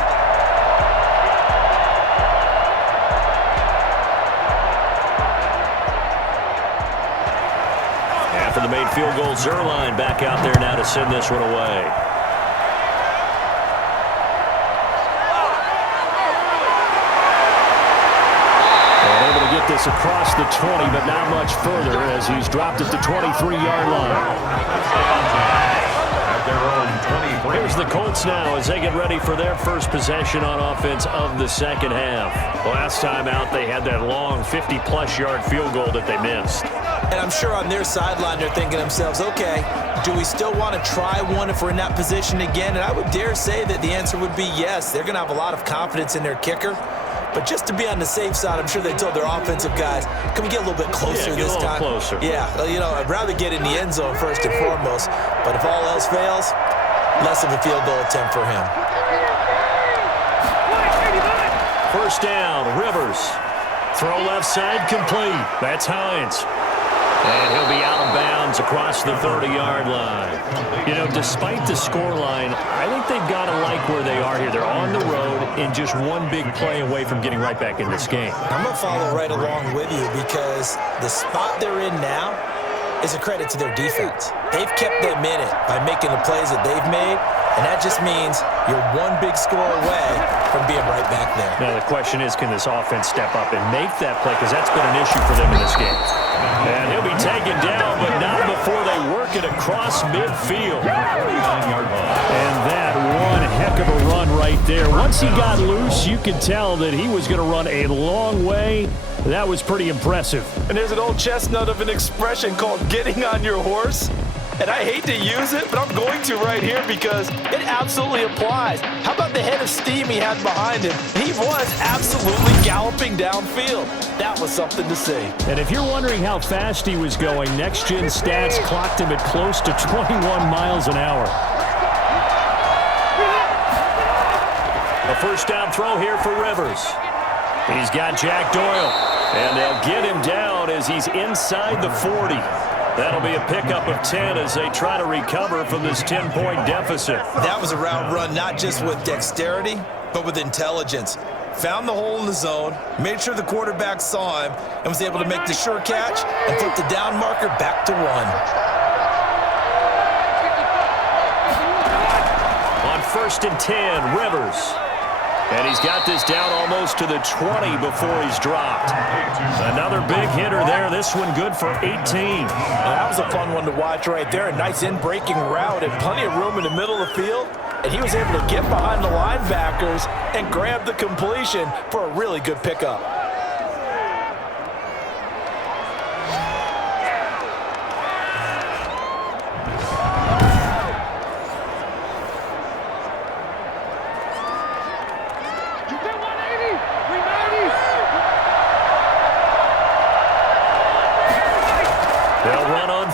After the made field goal, Zuerlein back out there now to send this one away. This across the 20, but not much further as he's dropped at the 23-yard line. At their own 23. Here's the Colts now as they get ready for their first possession on offense of the 2nd half. Last time out, they had that long 50-plus yard field goal that they missed. And I'm sure on their sideline they're thinking to themselves, okay, do we still want to try one if we're in that position again? And I would dare say that the answer would be yes. They're going to have a lot of confidence in their kicker. But just to be on the safe side, I'm sure they told their offensive guys, can we get a little bit closer this time? Closer. Yeah, you know, I'd rather get in the end zone first and foremost. But if all else fails, less of a field goal attempt for him. First down, Rivers. Throw left side complete. That's Hines. And he'll be out of bounds across the 30-yard line. You know, despite the scoreline, I think they've got to like where they are here. They're on the road and just one big play away from getting right back in this game. I'm going to follow right along with you because the spot they're in now is a credit to their defense. They've kept them in it by making the plays that they've made, and that just means you're one big score away from being right back there. Now the question is, can this offense step up and make that play? Because that's been an issue for them in this game. And he'll be taken down, but not before they work it across midfield. And that one heck of a run right there. Once he got loose, you could tell that he was going to run a long way. That was pretty impressive. And there's an old chestnut of an expression called getting on your horse. And I hate to use it, but I'm going to right here because it absolutely applies. How about the head of steam he had behind him? He was absolutely galloping downfield. That was something to see. And if you're wondering how fast he was going, Next Gen Stats clocked him at close to 21 miles an hour. A first down throw here for Rivers. He's got Jack Doyle, and they'll get him down as he's inside the 40. That'll be a pickup of 10 as they try to recover from this 10-point deficit. That was a route run not just with dexterity, but with intelligence. Found the hole in the zone, made sure the quarterback saw him, and was able to make the sure catch and flip the down marker back to 1. On 1st and 10, Rivers. And he's got this down almost to the 20 before he's dropped. Another big hitter there. This one good for 18. That was a fun one to watch right there. A nice in-breaking route and plenty of room in the middle of the field. And he was able to get behind the linebackers and grab the completion for a really good pickup.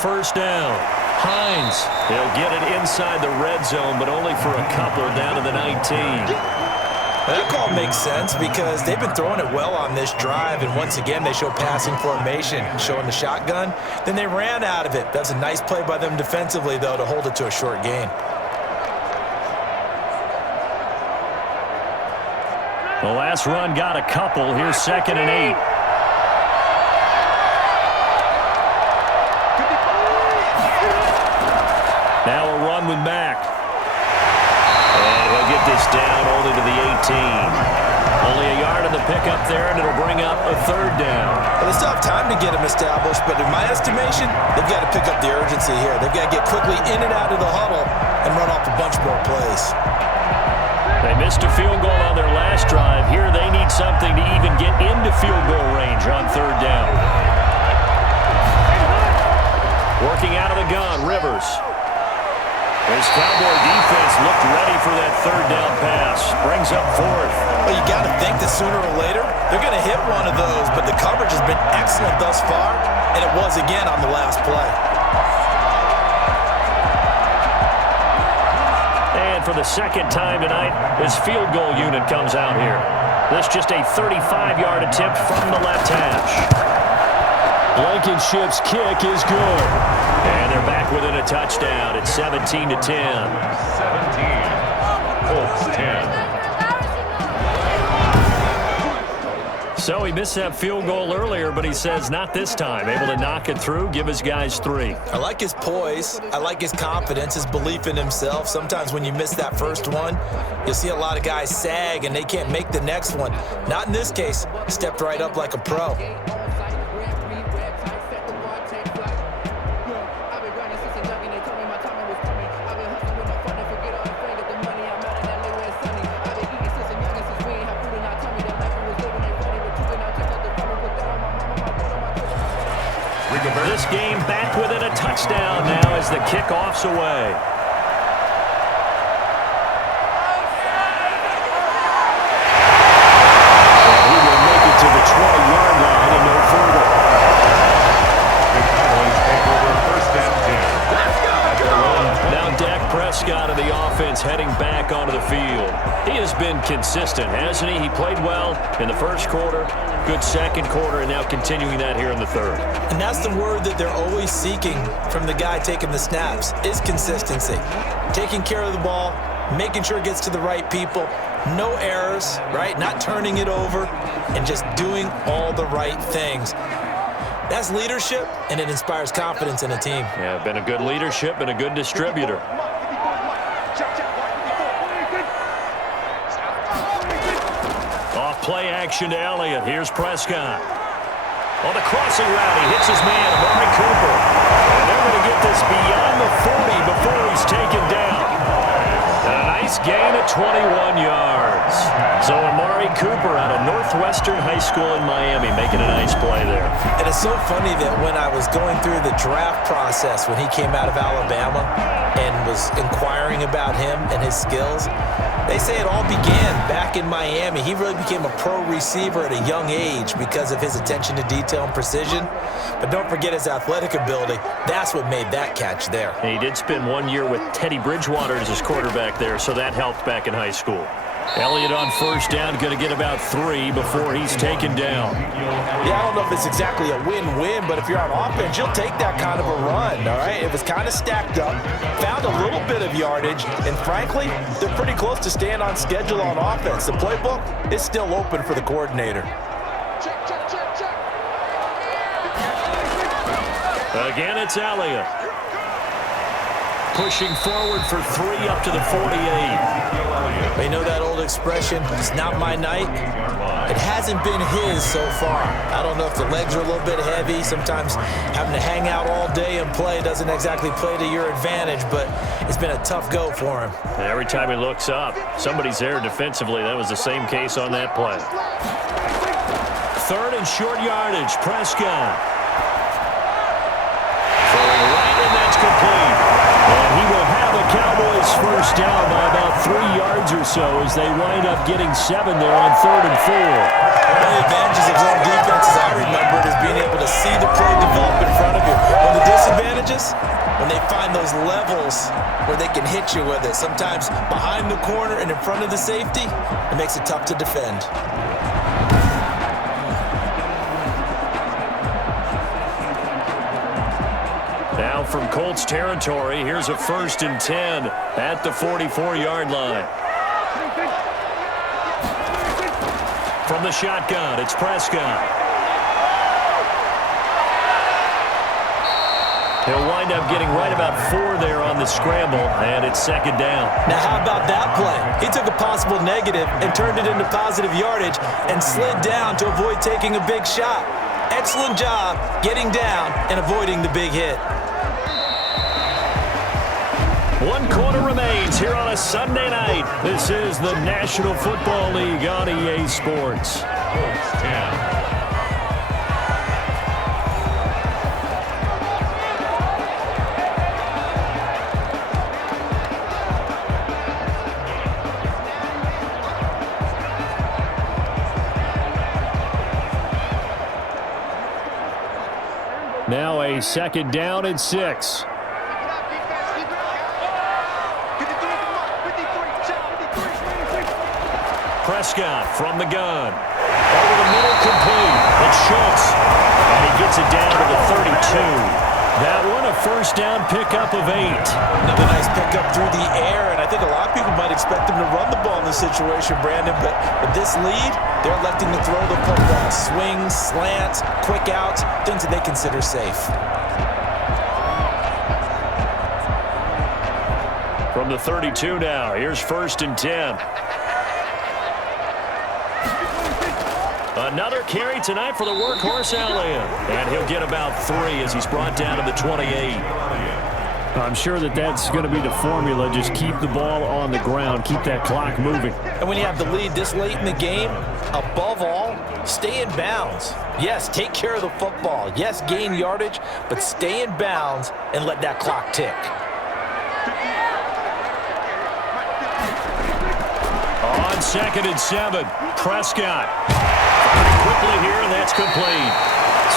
First down. Hines, he'll get it inside the red zone, but only for a couple down to the 19. That call makes sense because they've been throwing it well on this drive, and once again they show passing formation, showing the shotgun. Then they ran out of it. That's a nice play by them defensively, though, to hold it to a short gain. The last run got a couple. Here's 2nd and 8. Now a run with Mack. And he'll get this down only to the 18. Only a yard in the pickup there, and it'll bring up a 3rd down. Well, they still have time to get him established, but in my estimation, they've got to pick up the urgency here. They've got to get quickly in and out of the huddle and run off a bunch more plays. They missed a field goal on their last drive. Here they need something to even get into field goal range on 3rd down. Working out of the gun, Rivers. His Cowboy defense looked ready for that 3rd down pass. Brings up 4th. Well, you got to think that sooner or later, they're going to hit one of those, but the coverage has been excellent thus far, and it was again on the last play. And for the 2nd time tonight, his field goal unit comes out here. This just a 35-yard attempt from the left hash. Blankenship's kick is good. And they're back within a touchdown. It's 17-10. 17. Colts 10. So he missed that field goal earlier, but he says not this time. Able to knock it through, give his guys 3. I like his poise. I like his confidence, his belief in himself. Sometimes when you miss that first one, you'll see a lot of guys sag and they can't make the next one. Not in this case. Stepped right up like a pro. This game back within a touchdown now as the kickoff's away. And he will make it to the 20-yard line and no further. The Cowboys take over 1st and 10. Now Dak Prescott of the offense heading back onto the field. He has been consistent, hasn't he? He played well in the first quarter, good second quarter, and now continuing that here in the third. And that's the word that they're always seeking from the guy taking the snaps, is consistency. Taking care of the ball, making sure it gets to the right people, no errors, right? Not turning it over, and just doing all the right things. That's leadership, and it inspires confidence in a team. Yeah, been a good leadership and a good distributor. Off play action to Elliott. Here's Prescott. On the crossing route, he hits his man, Amari Cooper. And they're going to get this beyond the 40 before he's taken down. And a nice gain of 21 yards. So Amari Cooper out of Northwestern High School in Miami making a nice play there. And it's so funny that when I was going through the draft process when he came out of Alabama and was inquiring about him and his skills, they say it all began back in Miami. He really became a pro receiver at a young age because of his attention to detail and precision. But don't forget his athletic ability. That's what made that catch there. And he did spend 1 year with Teddy Bridgewater as his quarterback there, so that helped back in high school. Elliott on first down, going to get about 3 before he's taken down. Yeah, I don't know if it's exactly a win-win, but if you're on offense, you'll take that kind of a run, all right? It was kind of stacked up, found a little bit of yardage, and frankly, they're pretty close to staying on schedule on offense. The playbook is still open for the coordinator. Again, it's Elliott. Pushing forward for 3 up to the 48. You know that old expression, it's not my night? It hasn't been his so far. I don't know if the legs are a little bit heavy. Sometimes having to hang out all day and play doesn't exactly play to your advantage, but it's been a tough go for him. And every time he looks up, somebody's there defensively. That was the same case on that play. 3rd and short yardage, Prescott. Throwing right, and that's complete. And he will have a Cowboys first down by about 3 yards or so as they wind up getting 7 there on 3rd and 4. One of the advantages of zone defense, as I remember it, is being able to see the play develop in front of you. One of the disadvantages, when they find those levels where they can hit you with it, sometimes behind the corner and in front of the safety, it makes it tough to defend. Now from Colts territory, here's a 1st and 10 at the 44-yard line. From the shotgun, it's Prescott. He'll wind up getting right about 4 there on the scramble, and it's 2nd down. Now how about that play? He took a possible negative and turned it into positive yardage and slid down to avoid taking a big shot. Excellent job getting down and avoiding the big hit. 1 quarter remains here on a Sunday night. This is the National Football League on EA Sports. Now a 2nd down and 6. Prescott from the gun. Over the middle, complete. It's Schultz. And he gets it down to the 32. That one a 1st down pickup of 8. Another nice pickup through the air, and I think a lot of people might expect him to run the ball in this situation, Brandon, but with this lead, they're electing to throw the football. Swings, slants, quick outs, things that they consider safe. From the 32 now, here's 1st and 10. Another carry tonight for the workhorse Elliott. And he'll get about 3 as he's brought down to the 28. I'm sure that's going to be the formula. Just keep the ball on the ground. Keep that clock moving. And when you have the lead this late in the game, above all, stay in bounds. Yes, take care of the football. Yes, gain yardage, but stay in bounds and let that clock tick. On 2nd and 7, Prescott. Pretty quickly here, and that's complete.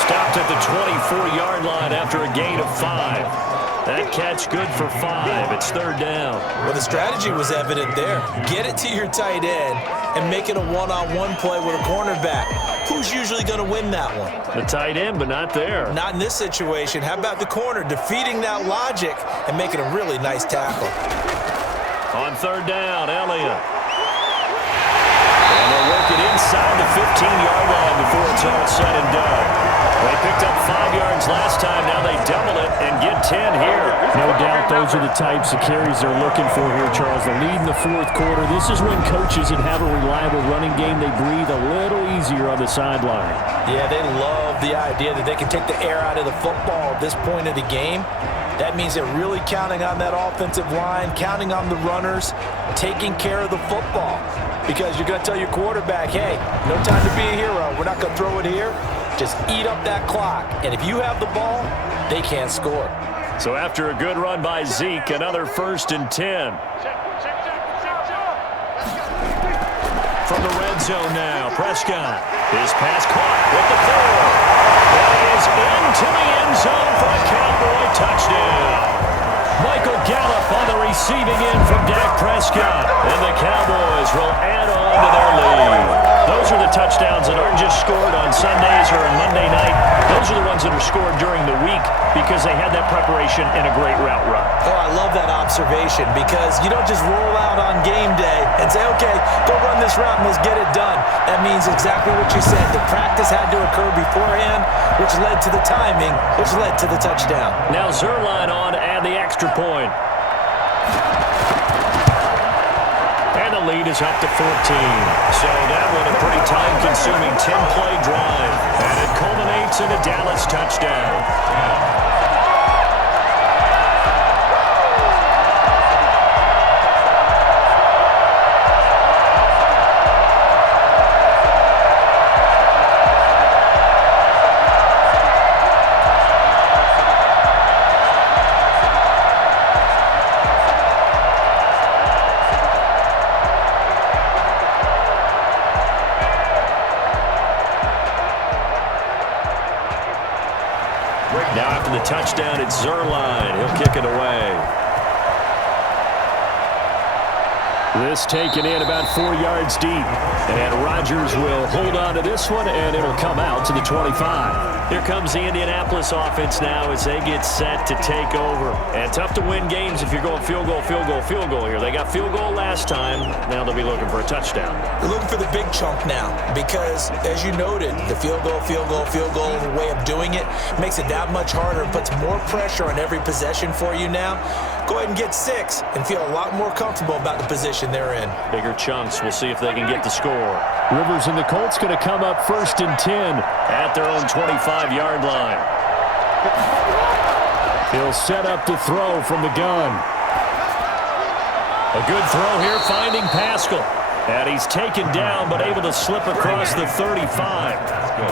Stopped at the 24-yard line after a gain of 5. That catch good for 5. It's 3rd down. Well, the strategy was evident there. Get it to your tight end and make it a one-on-one play with a cornerback. Who's usually going to win that one? The tight end, but not there. Not in this situation. How about the corner defeating that logic and making a really nice tackle? On 3rd down, Elliott. And they'll work it inside the 15-yard line before it's all said and done. They picked up 5 yards last time. Now they double it and get 10 here. No doubt those are the types of carries they're looking for here, Charles. The lead in the 4th quarter. This is when coaches that have a reliable running game, they breathe a little easier on the sideline. Yeah, they love the idea that they can take the air out of the football at this point of the game. That means they're really counting on that offensive line, counting on the runners, taking care of the football. Because you're going to tell your quarterback, hey, no time to be a hero. We're not going to throw it here. Just eat up that clock. And if you have the ball, they can't score. So after a good run by Zeke, another 1st and 10. From the red zone now, Prescott. His pass caught with the 4. That is into the end zone for a Cowboy touchdown. Michael Gallup on the receiving end from Dak Prescott. And the Cowboys will add on to their lead. Those are the touchdowns that aren't just scored on Sundays or on Monday night. Those are the ones that are scored during the week because they had that preparation and a great route run. Oh, I love that observation because you don't just roll out on game day and say, okay, go run this route and let's get it done. That means exactly what you said. The practice had to occur beforehand, which led to the timing, which led to the touchdown. Now Zerline on to add the extra point. And the lead is up to 14. So that was a pretty time-consuming 10-play drive. And it culminates in a Dallas touchdown. Now after the touchdown, it's Zerline. He'll kick it away. This taken in about 4 yards deep. And Rodgers will hold on to this one, and it'll come out to the 25. Here comes the Indianapolis offense now as they get set to take over. And tough to win games if you're going field goal, field goal, field goal here. They got field goal last time. Now they'll be looking for a touchdown. They're looking for the big chunk now because, as you noted, the field goal, way of doing it makes it that much harder, puts more pressure on every possession for you now. Go ahead and get 6 and feel a lot more comfortable about the position they're in. Bigger chunks. We'll see if they can get the score. Rivers and the Colts going to come up 1st and 10 at their own 25-yard line. He'll set up to throw from the gun. A good throw here, finding Pascal. And he's taken down, but able to slip across the 35.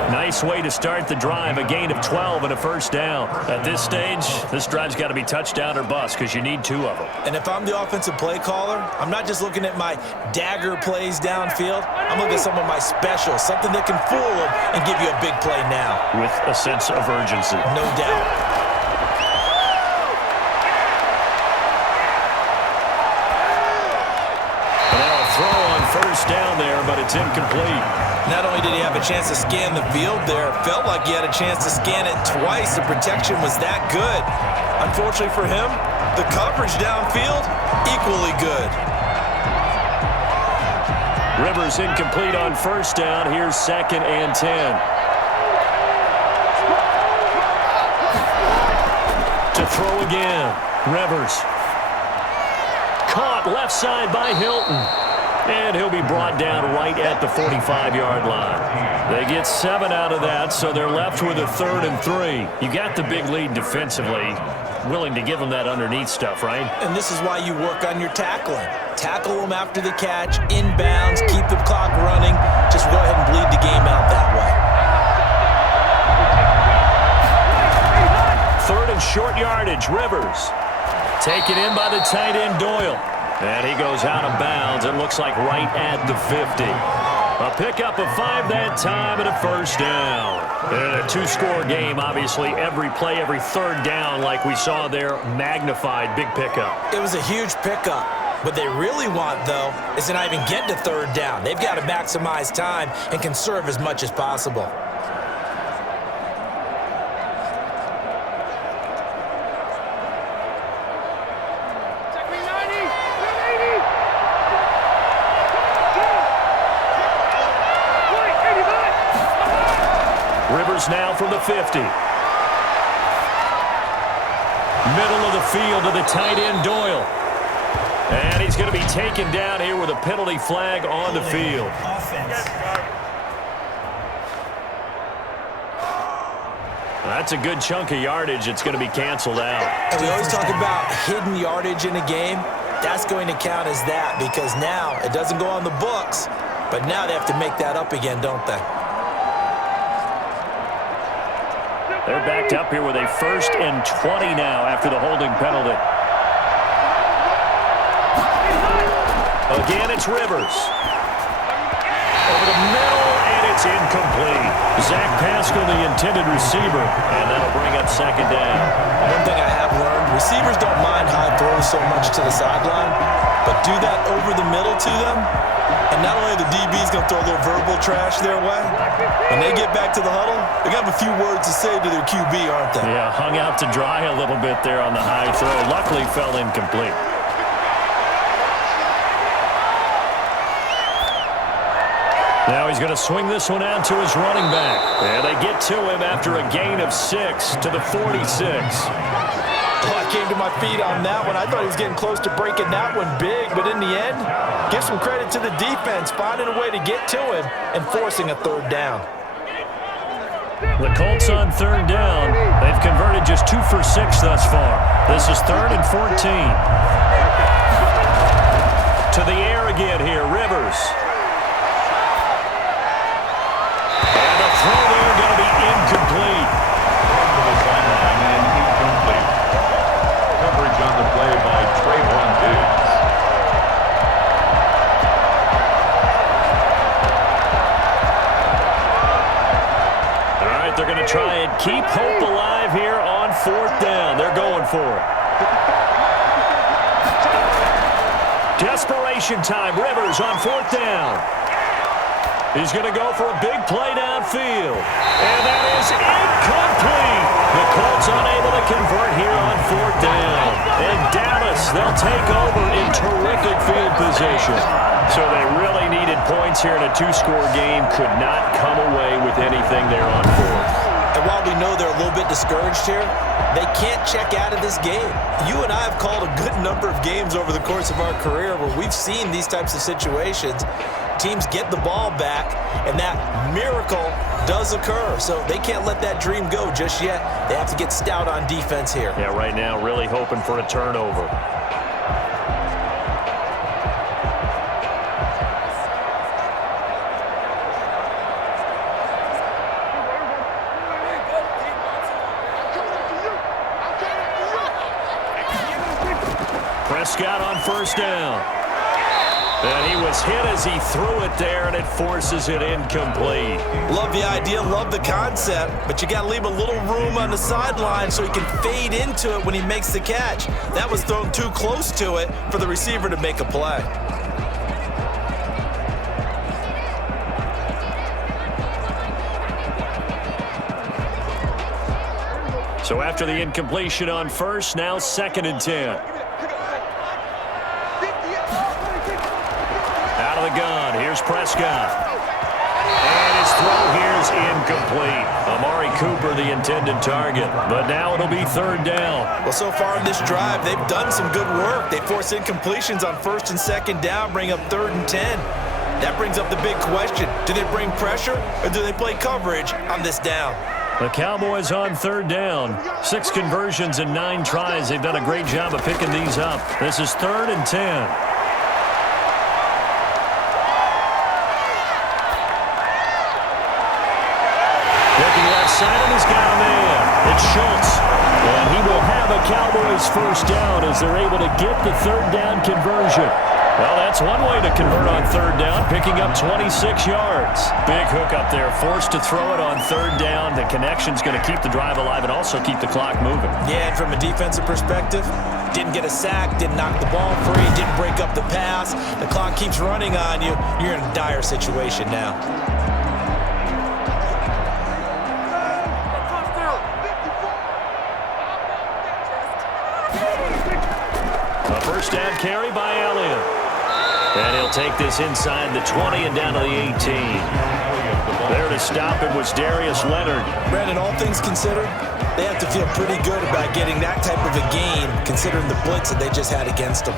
Nice way to start the drive, a gain of 12 and a 1st down. At this stage, this drive's got to be touchdown or bust because you need 2 of them. And if I'm the offensive play caller, I'm not just looking at my dagger plays downfield. I'm looking at some of my specials, something that can fool them and give you a big play now. With a sense of urgency. No doubt. Throw on 1st down there, but it's incomplete. Not only did he have a chance to scan the field there, it felt like he had a chance to scan it twice. The protection was that good. Unfortunately for him, the coverage downfield, equally good. Rivers incomplete on 1st down. Here's 2nd and 10. To throw again. Rivers. Caught left side by Hilton. And he'll be brought down right at the 45-yard line. They get 7 out of that, so they're left with a 3rd and 3. You got the big lead defensively. Willing to give them that underneath stuff, right? And this is why you work on your tackling. Tackle them after the catch, inbounds, keep the clock running. Just go ahead and bleed the game out that way. 3rd and short yardage, Rivers. Taken in by the tight end, Doyle. And he goes out of bounds. It looks like right at the 50. A pickup of 5 that time and a first down. In a two-score game, obviously, every play, every third down, like we saw there, magnified. Big pickup. It was a huge pickup. What they really want, though, is to not even get to third down. They've got to maximize time and conserve as much as possible. Rivers now from the 50. Middle of the field to the tight end, Doyle. And he's going to be taken down here with a penalty flag on the field. That's a good chunk of yardage. It's going to be canceled out. And we always talk about hidden yardage in a game. That's going to count as that because now it doesn't go on the books, but now they have to make that up again, don't they? They're backed up here with a 1st and 20 now after the holding penalty. Again, it's Rivers. Over the middle, and it's incomplete. Zach Pascal, the intended receiver, and that'll bring up 2nd down. One thing I have learned, receivers don't mind high throws so much to the sideline, but do that over the middle to them, and not only the DB's going to throw a little verbal trash their way, when they get back to the huddle, they're going to have a few words to say to their QB, aren't they? Yeah, hung out to dry a little bit there on the high throw. Luckily, fell incomplete. Now he's going to swing this one out to his running back. And they get to him after a gain of 6 to the 46. Oh, I came to my feet on that one. I thought he was getting close to breaking that one big, but in the end, give some credit to the defense, finding a way to get to him and forcing a 3rd down. The Colts on 3rd down. They've converted just 2 for 6 thus far. This is 3rd and 14. To the air again here, Rivers. Throw there going to be incomplete. Coverage on the play by Trayvon Diggs. All right, they're going to try and keep hope alive here on 4th down. They're going for it. Desperation time. Rivers on 4th down. He's going to go for a big play downfield. And that is incomplete. The Colts unable to convert here on 4th down. And Dallas, they'll take over in terrific field position. So they really needed points here in a 2-score game. Could not come away with anything there on 4th. And while we know they're a little bit discouraged here, they can't check out of this game. You and I have called a good number of games over the course of our career where we've seen these types of situations. Teams get the ball back, and that miracle does occur. So they can't let that dream go just yet. They have to get stout on defense here. Yeah, right now really hoping for a turnover. Prescott on 1st down. And he was hit as he threw it there, and it forces it incomplete. Love the idea, love the concept, but you got to leave a little room on the sideline so he can fade into it when he makes the catch. That was thrown too close to it for the receiver to make a play. So after the incompletion on 1st, now 2nd and 10. Out of the gun, here's Prescott. And his throw here is incomplete. Amari Cooper, the intended target. But now it'll be 3rd down. Well, so far in this drive, they've done some good work. They force incompletions on 1st and 2nd down, bring up 3rd and 10. That brings up the big question. Do they bring pressure or do they play coverage on this down? The Cowboys on 3rd down. 6 conversions and 9 tries. They've done a great job of picking these up. This is 3rd and 10. Simon has got a man. It's Schultz. And he will have a Cowboys 1st down as they're able to get the 3rd down conversion. Well, that's one way to convert on third down, picking up 26 yards. Big hook up there, forced to throw it on third down. The connection's going to keep the drive alive and also keep the clock moving. Yeah, and from a defensive perspective, didn't get a sack, didn't knock the ball free, didn't break up the pass. The clock keeps running on you. You're in a dire situation now. A first down carry by Elliott. And he'll take this inside the 20 and down to the 18. There to stop it was Darius Leonard. Brandon, all things considered, they have to feel pretty good about getting that type of a game, considering the blitz that they just had against them.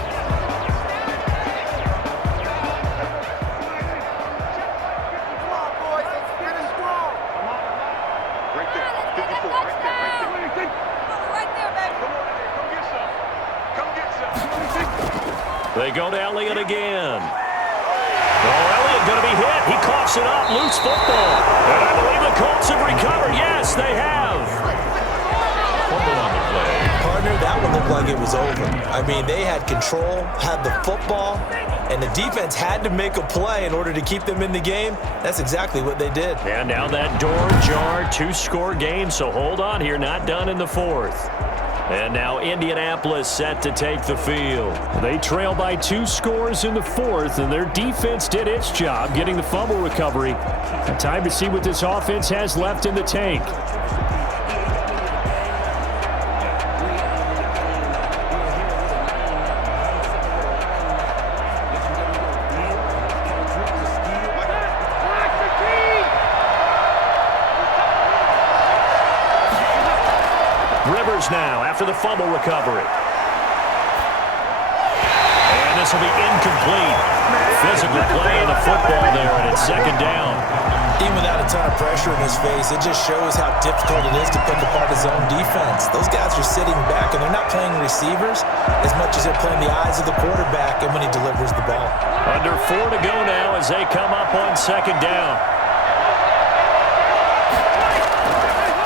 They go to Elliott again. Oh, Elliott going to be hit. He coughs it up. Loose football. And I believe the Colts have recovered. Yes, they have. Partner, that one looked like it was over. I mean, they had control, had the football, and the defense had to make a play in order to keep them in the game. That's exactly what they did. And now that door jar, 2-score game, so hold on here. Not done in the fourth. And now Indianapolis set to take the field. They trail by 2 scores in the fourth, and their defense did its job getting the fumble recovery. Time to see what this offense has left in the tank. Now after the fumble recovery. And this will be incomplete. Physical play of the football there, and it's second down. Even without a ton of pressure in his face, it just shows how difficult it is to pick apart his own defense. Those guys are sitting back, and they're not playing receivers as much as they're playing the eyes of the quarterback and when he delivers the ball. Under 4 to go now as they come up on second down.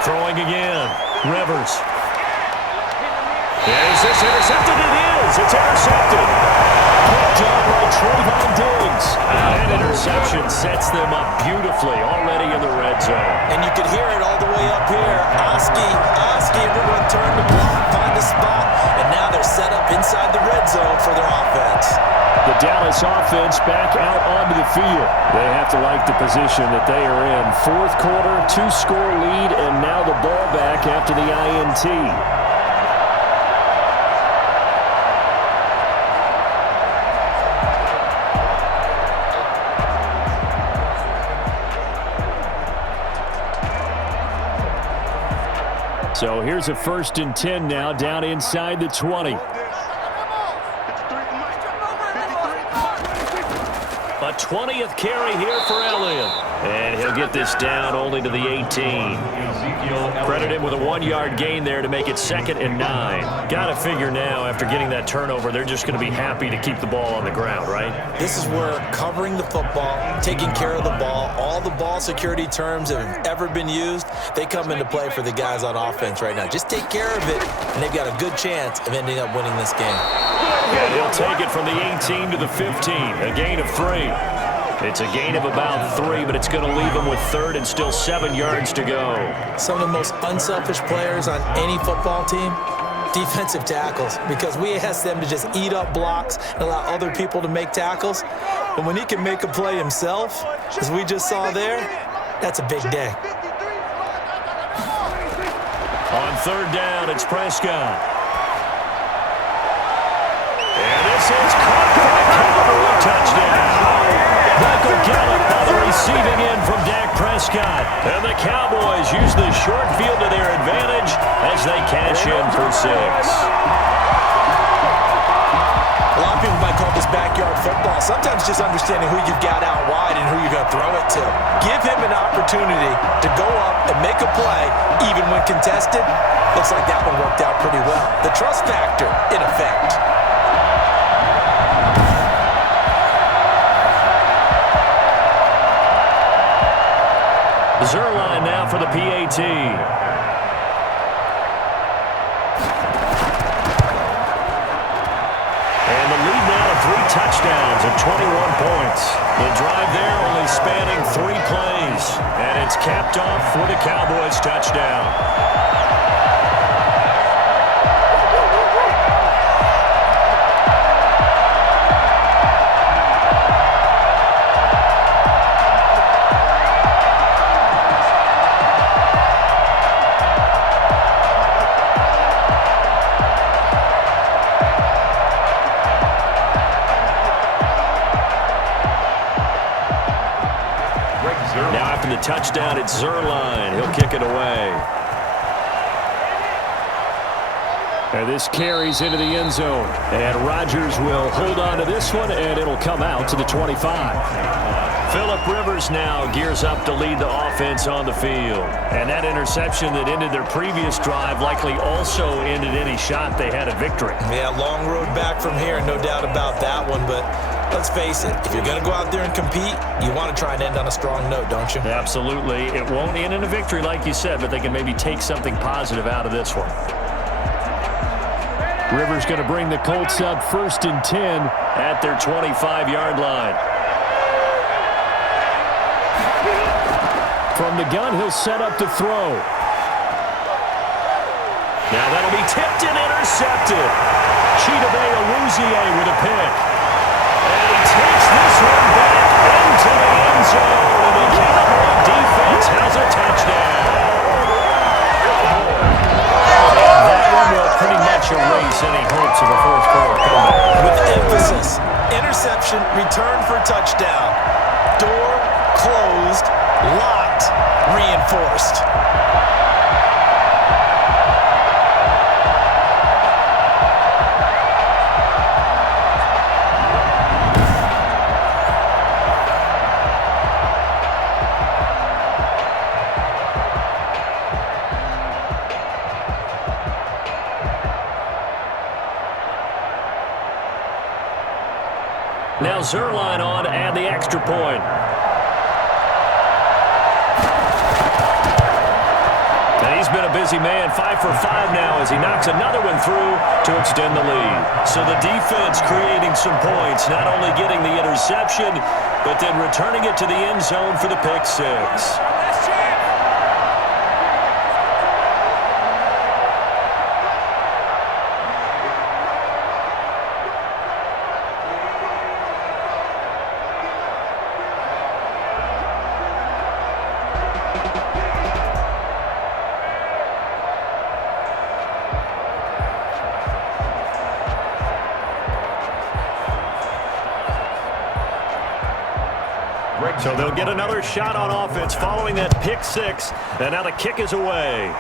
Throwing again. Rivers. Is this intercepted? It is. It's intercepted. Picked up by Trayvon Diggs. That interception sets them up beautifully already in the red zone. And you could hear it all the way up here. Oski, everyone turn the block, find a spot, and now they're set up inside the red zone for their offense. The Dallas offense back out onto the field. They have to like the position that they are in. Fourth quarter, 2-score lead, and now the ball back after the INT. So here's a 1st and 10 now, down inside the 20. A 20th carry here for Elliott. And he'll get this down only to the 18. Credit him with a 1-yard gain there to make it 2nd and 9. Got to figure now, after getting that turnover, they're just going to be happy to keep the ball on the ground, right? This is where covering the football, taking care of the ball, all the ball security terms that have ever been used, they come into play for the guys on offense right now. Just take care of it, and they've got a good chance of ending up winning this game. And he'll take it from the 18 to the 15, a gain of 3. It's a gain of about 3, but it's going to leave them with 3rd and still 7 yards to go. Some of the most unselfish players on any football team, defensive tackles, because we ask them to just eat up blocks and allow other people to make tackles. But when he can make a play himself, as we just saw there, that's a big day. On 3rd down, it's Prescott. And this is caught for a Cowboys touchdown. Michael Gallup on the receiving end from Dak Prescott. And the Cowboys use the short field to their advantage as they cash in for 6. A lot of people might call this backyard football. Sometimes just understanding who you've got out wide and who you're going to throw it to. Give him an opportunity to go up and make a play, even when contested. Looks like that one worked out pretty well. The trust factor, in effect. Zerline now for the PAT. And the lead now to 3 touchdowns and 21 points. The drive there only spanning 3 plays, and it's capped off for the Cowboys touchdown. Now after the touchdown, it's Zuerlein. He'll kick it away. And this carries into the end zone. And Rodgers will hold on to this one, and it'll come out to the 25. Phillip Rivers now gears up to lead the offense on the field. And that interception that ended their previous drive likely also ended any shot they had at victory. Yeah, long road back from here, no doubt about that one, but let's face it, if you're going to go out there and compete, you want to try and end on a strong note, don't you? Absolutely. It won't end in a victory like you said, but they can maybe take something positive out of this one. Rivers going to bring the Colts up 1st and 10 at their 25-yard line. From the gun, he'll set up to throw. Now that'll be tipped and intercepted. Chidobe Awuzie with a pick. And he takes this one back into the end zone, and the Cowboy defense has a touchdown. And that one will pretty much erase any hopes of a fourth-quarter comeback. With emphasis, interception, return for touchdown. Door closed, locked, reinforced. Now Zuerlein on to add the extra point. And he's been a busy man, 5 for 5 now as he knocks another one through to extend the lead. So the defense creating some points, not only getting the interception, but then returning it to the end zone for the pick six. So they'll get another shot on offense following that pick six. And now the kick is away.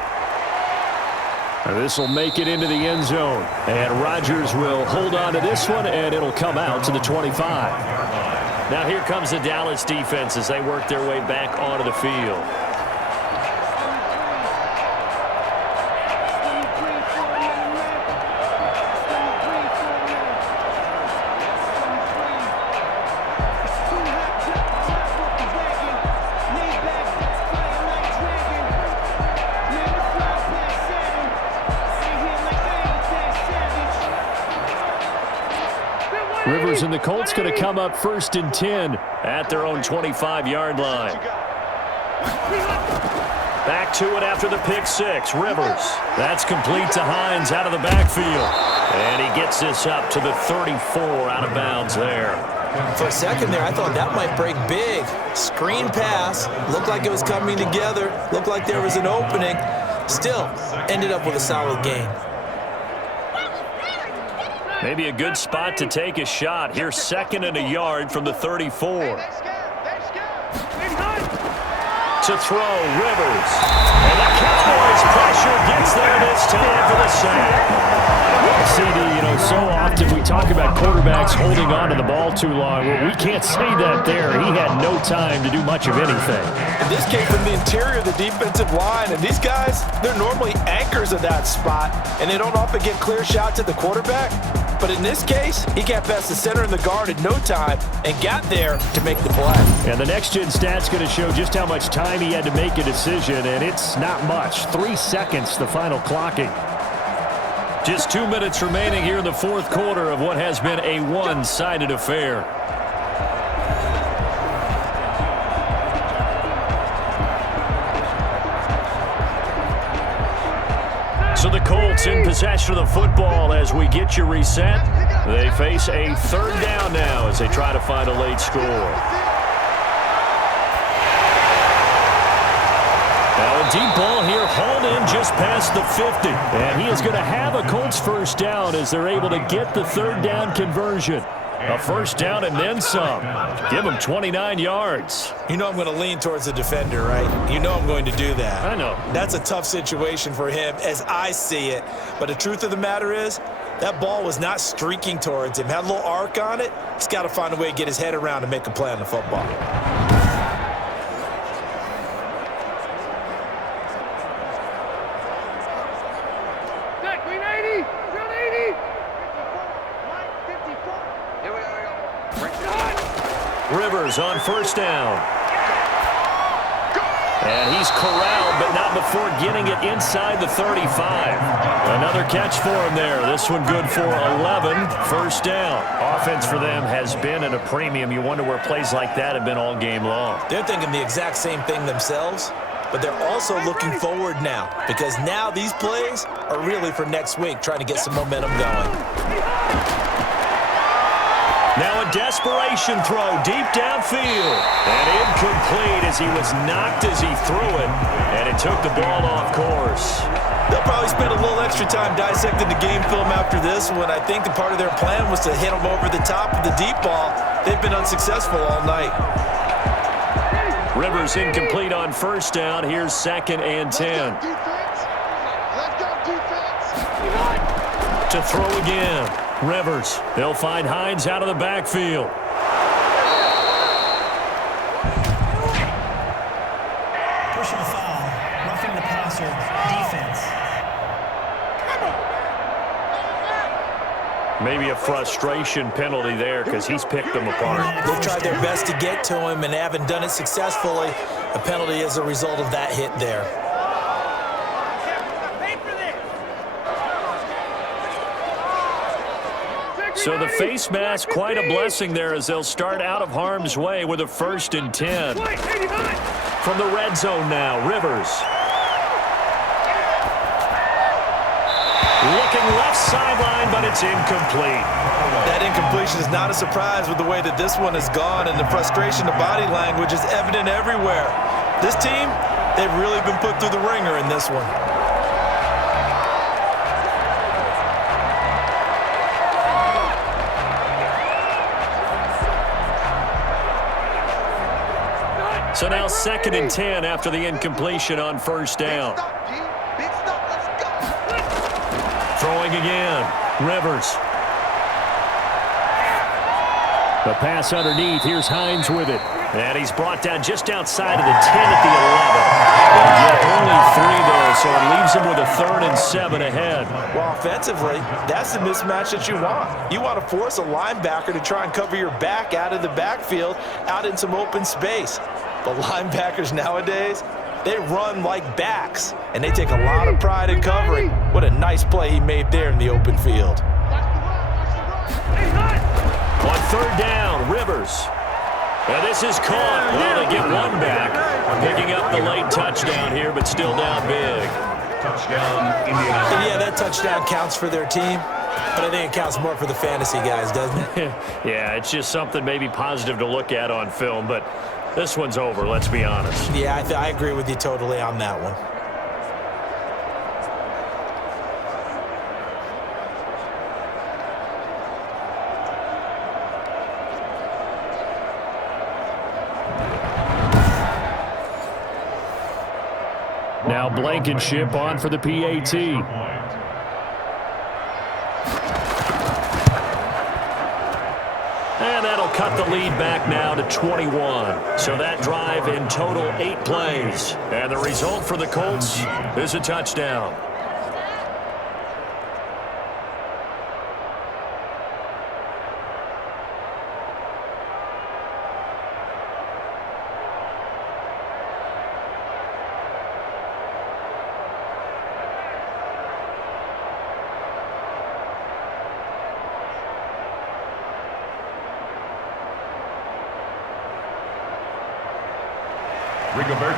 This will make it into the end zone. And Rodgers will hold on to this one, and it'll come out to the 25. Now here comes the Dallas defense as they work their way back onto the field. Rivers and the Colts going to come up 1st and 10 at their own 25-yard line. Back to it after the pick six. Rivers. That's complete to Hines out of the backfield. And he gets this up to the 34 out of bounds there. For a second there, I thought that might break big. Screen pass. Looked like it was coming together. Looked like there was an opening. Still, ended up with a solid gain. Maybe a good spot to take a shot. Here's 2nd and a yard from the 34. To throw, Rivers. And the Cowboys pressure gets there this time for the sack. CD, so often we talk about quarterbacks holding on to the ball too long. Well, we can't say that there. He had no time to do much of anything. And this came from the interior of the defensive line, and these guys, they're normally anchors of that spot, and they don't often get clear shots at the quarterback. But in this case, he got past the center and the guard in no time and got there to make the play. And the next-gen stat's going to show just how much time he had to make a decision, and it's not much. 3 seconds, the final clocking. Just 2 minutes remaining here in the fourth quarter of what has been a one-sided affair. So the Colts in possession of the football as we get you reset. They face a third down now as they try to find a late score. Now a deep ball here, hauled in just past the 50. And he is going to have a Colts first down as they're able to get the third down conversion. A first down and then some. Give him 29 yards. You know I'm going to lean towards the defender, right? You know I'm going to do that. I know. That's a tough situation for him as I see it. But the truth of the matter is, that ball was not streaking towards him. Had a little arc on it. He's got to find a way to get his head around and make a play on the football. Rivers on first down. And he's corralled, but not before getting it inside the 35. Another catch for him there. This one good for 11. First down. Offense for them has been at a premium. You wonder where plays like that have been all game long. They're thinking the exact same thing themselves, but they're also looking forward now because now these plays are really for next week, trying to get some momentum going. Now a desperation throw deep downfield. And incomplete as he was knocked as he threw it. And it took the ball off course. They'll probably spend a little extra time dissecting the game film after this one. I think the part of their plan was to hit them over the top of the deep ball. They've been unsuccessful all night. Rivers incomplete on first down. Here's 2nd and 10. To throw again. Rivers. They'll find Hines out of the backfield. Personal foul. Roughing the passer. Defense. Maybe a frustration penalty there because he's picked them apart. They've tried their best to get to him and haven't done it successfully. A penalty is a result of that hit there. So the face mask, quite a blessing there as they'll start out of harm's way with a 1st and 10. From the red zone now, Rivers. Looking left sideline, but it's incomplete. That incompletion is not a surprise with the way that this one has gone, and the frustration of body language is evident everywhere. This team, they've really been put through the ringer in this one. So now 2nd and 10 after the incompletion on first down. Throwing again. Rivers. The pass underneath. Here's Hines with it. And he's brought down just outside of the 10 at the 11. And yet only 3 there, so it leaves him with a 3rd and 7 ahead. Well, offensively, that's the mismatch that you want. You want to force a linebacker to try and cover your back out of the backfield, out in some open space. The linebackers nowadays, they run like backs, and they take a lot of pride in covering. What a nice play he made there in the open field. On 3rd down, Rivers. Now this is caught. Well, they get one back. Picking up the late touchdown here, but still down big. Touchdown, Indianapolis. Yeah, that touchdown counts for their team, but I think it counts more for the fantasy guys, doesn't it? Yeah, it's just something maybe positive to look at on film, but this one's over, let's be honest. Yeah, I agree with you totally on that one. Now Blankenship on for the PAT. And that'll cut the lead back now to 21. So that drive in total 8 plays. And the result for the Colts is a touchdown.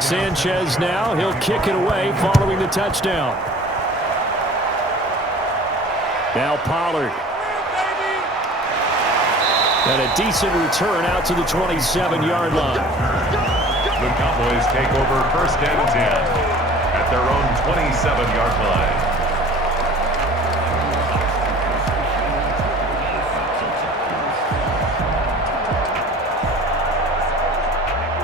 Sanchez now, he'll kick it away following the touchdown. Now Pollard. And a decent return out to the 27-yard line. The Cowboys take over 1st and 10 at their own 27-yard line.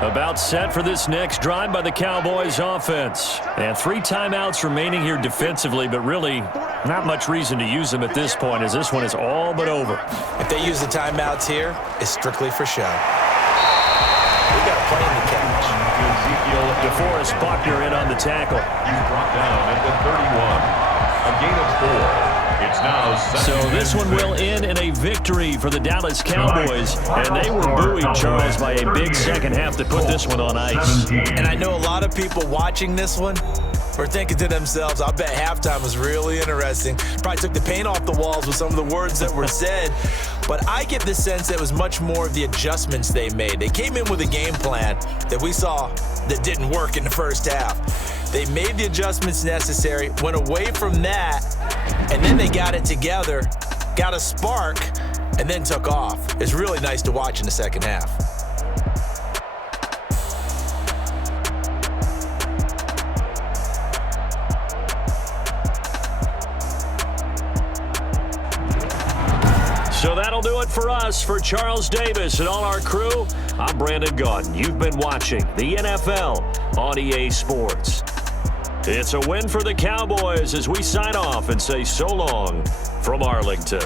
About set for this next drive by the Cowboys offense. And 3 timeouts remaining here defensively, but really not much reason to use them at this point as this one is all but over. If they use the timeouts here, it's strictly for show. We got a play in the catch. DeForest Buckner in on the tackle. He's brought down at the 31. A gain of 4. It's now so this one will end in a victory for the Dallas Cowboys. And they were buoyed, Charles, by a big second half to put this one on ice. And I know a lot of people watching this one were thinking to themselves, I bet halftime was really interesting. Probably took the paint off the walls with some of the words that were said. But I get the sense that it was much more of the adjustments they made. They came in with a game plan that we saw that didn't work in the first half. They made the adjustments necessary, went away from that, and then they got it together, got a spark, and then took off. It's really nice to watch in the second half. So that'll do it for us. For Charles Davis and all our crew, I'm Brandon Gaudin. You've been watching the NFL on EA Sports. It's a win for the Cowboys as we sign off and say so long from Arlington.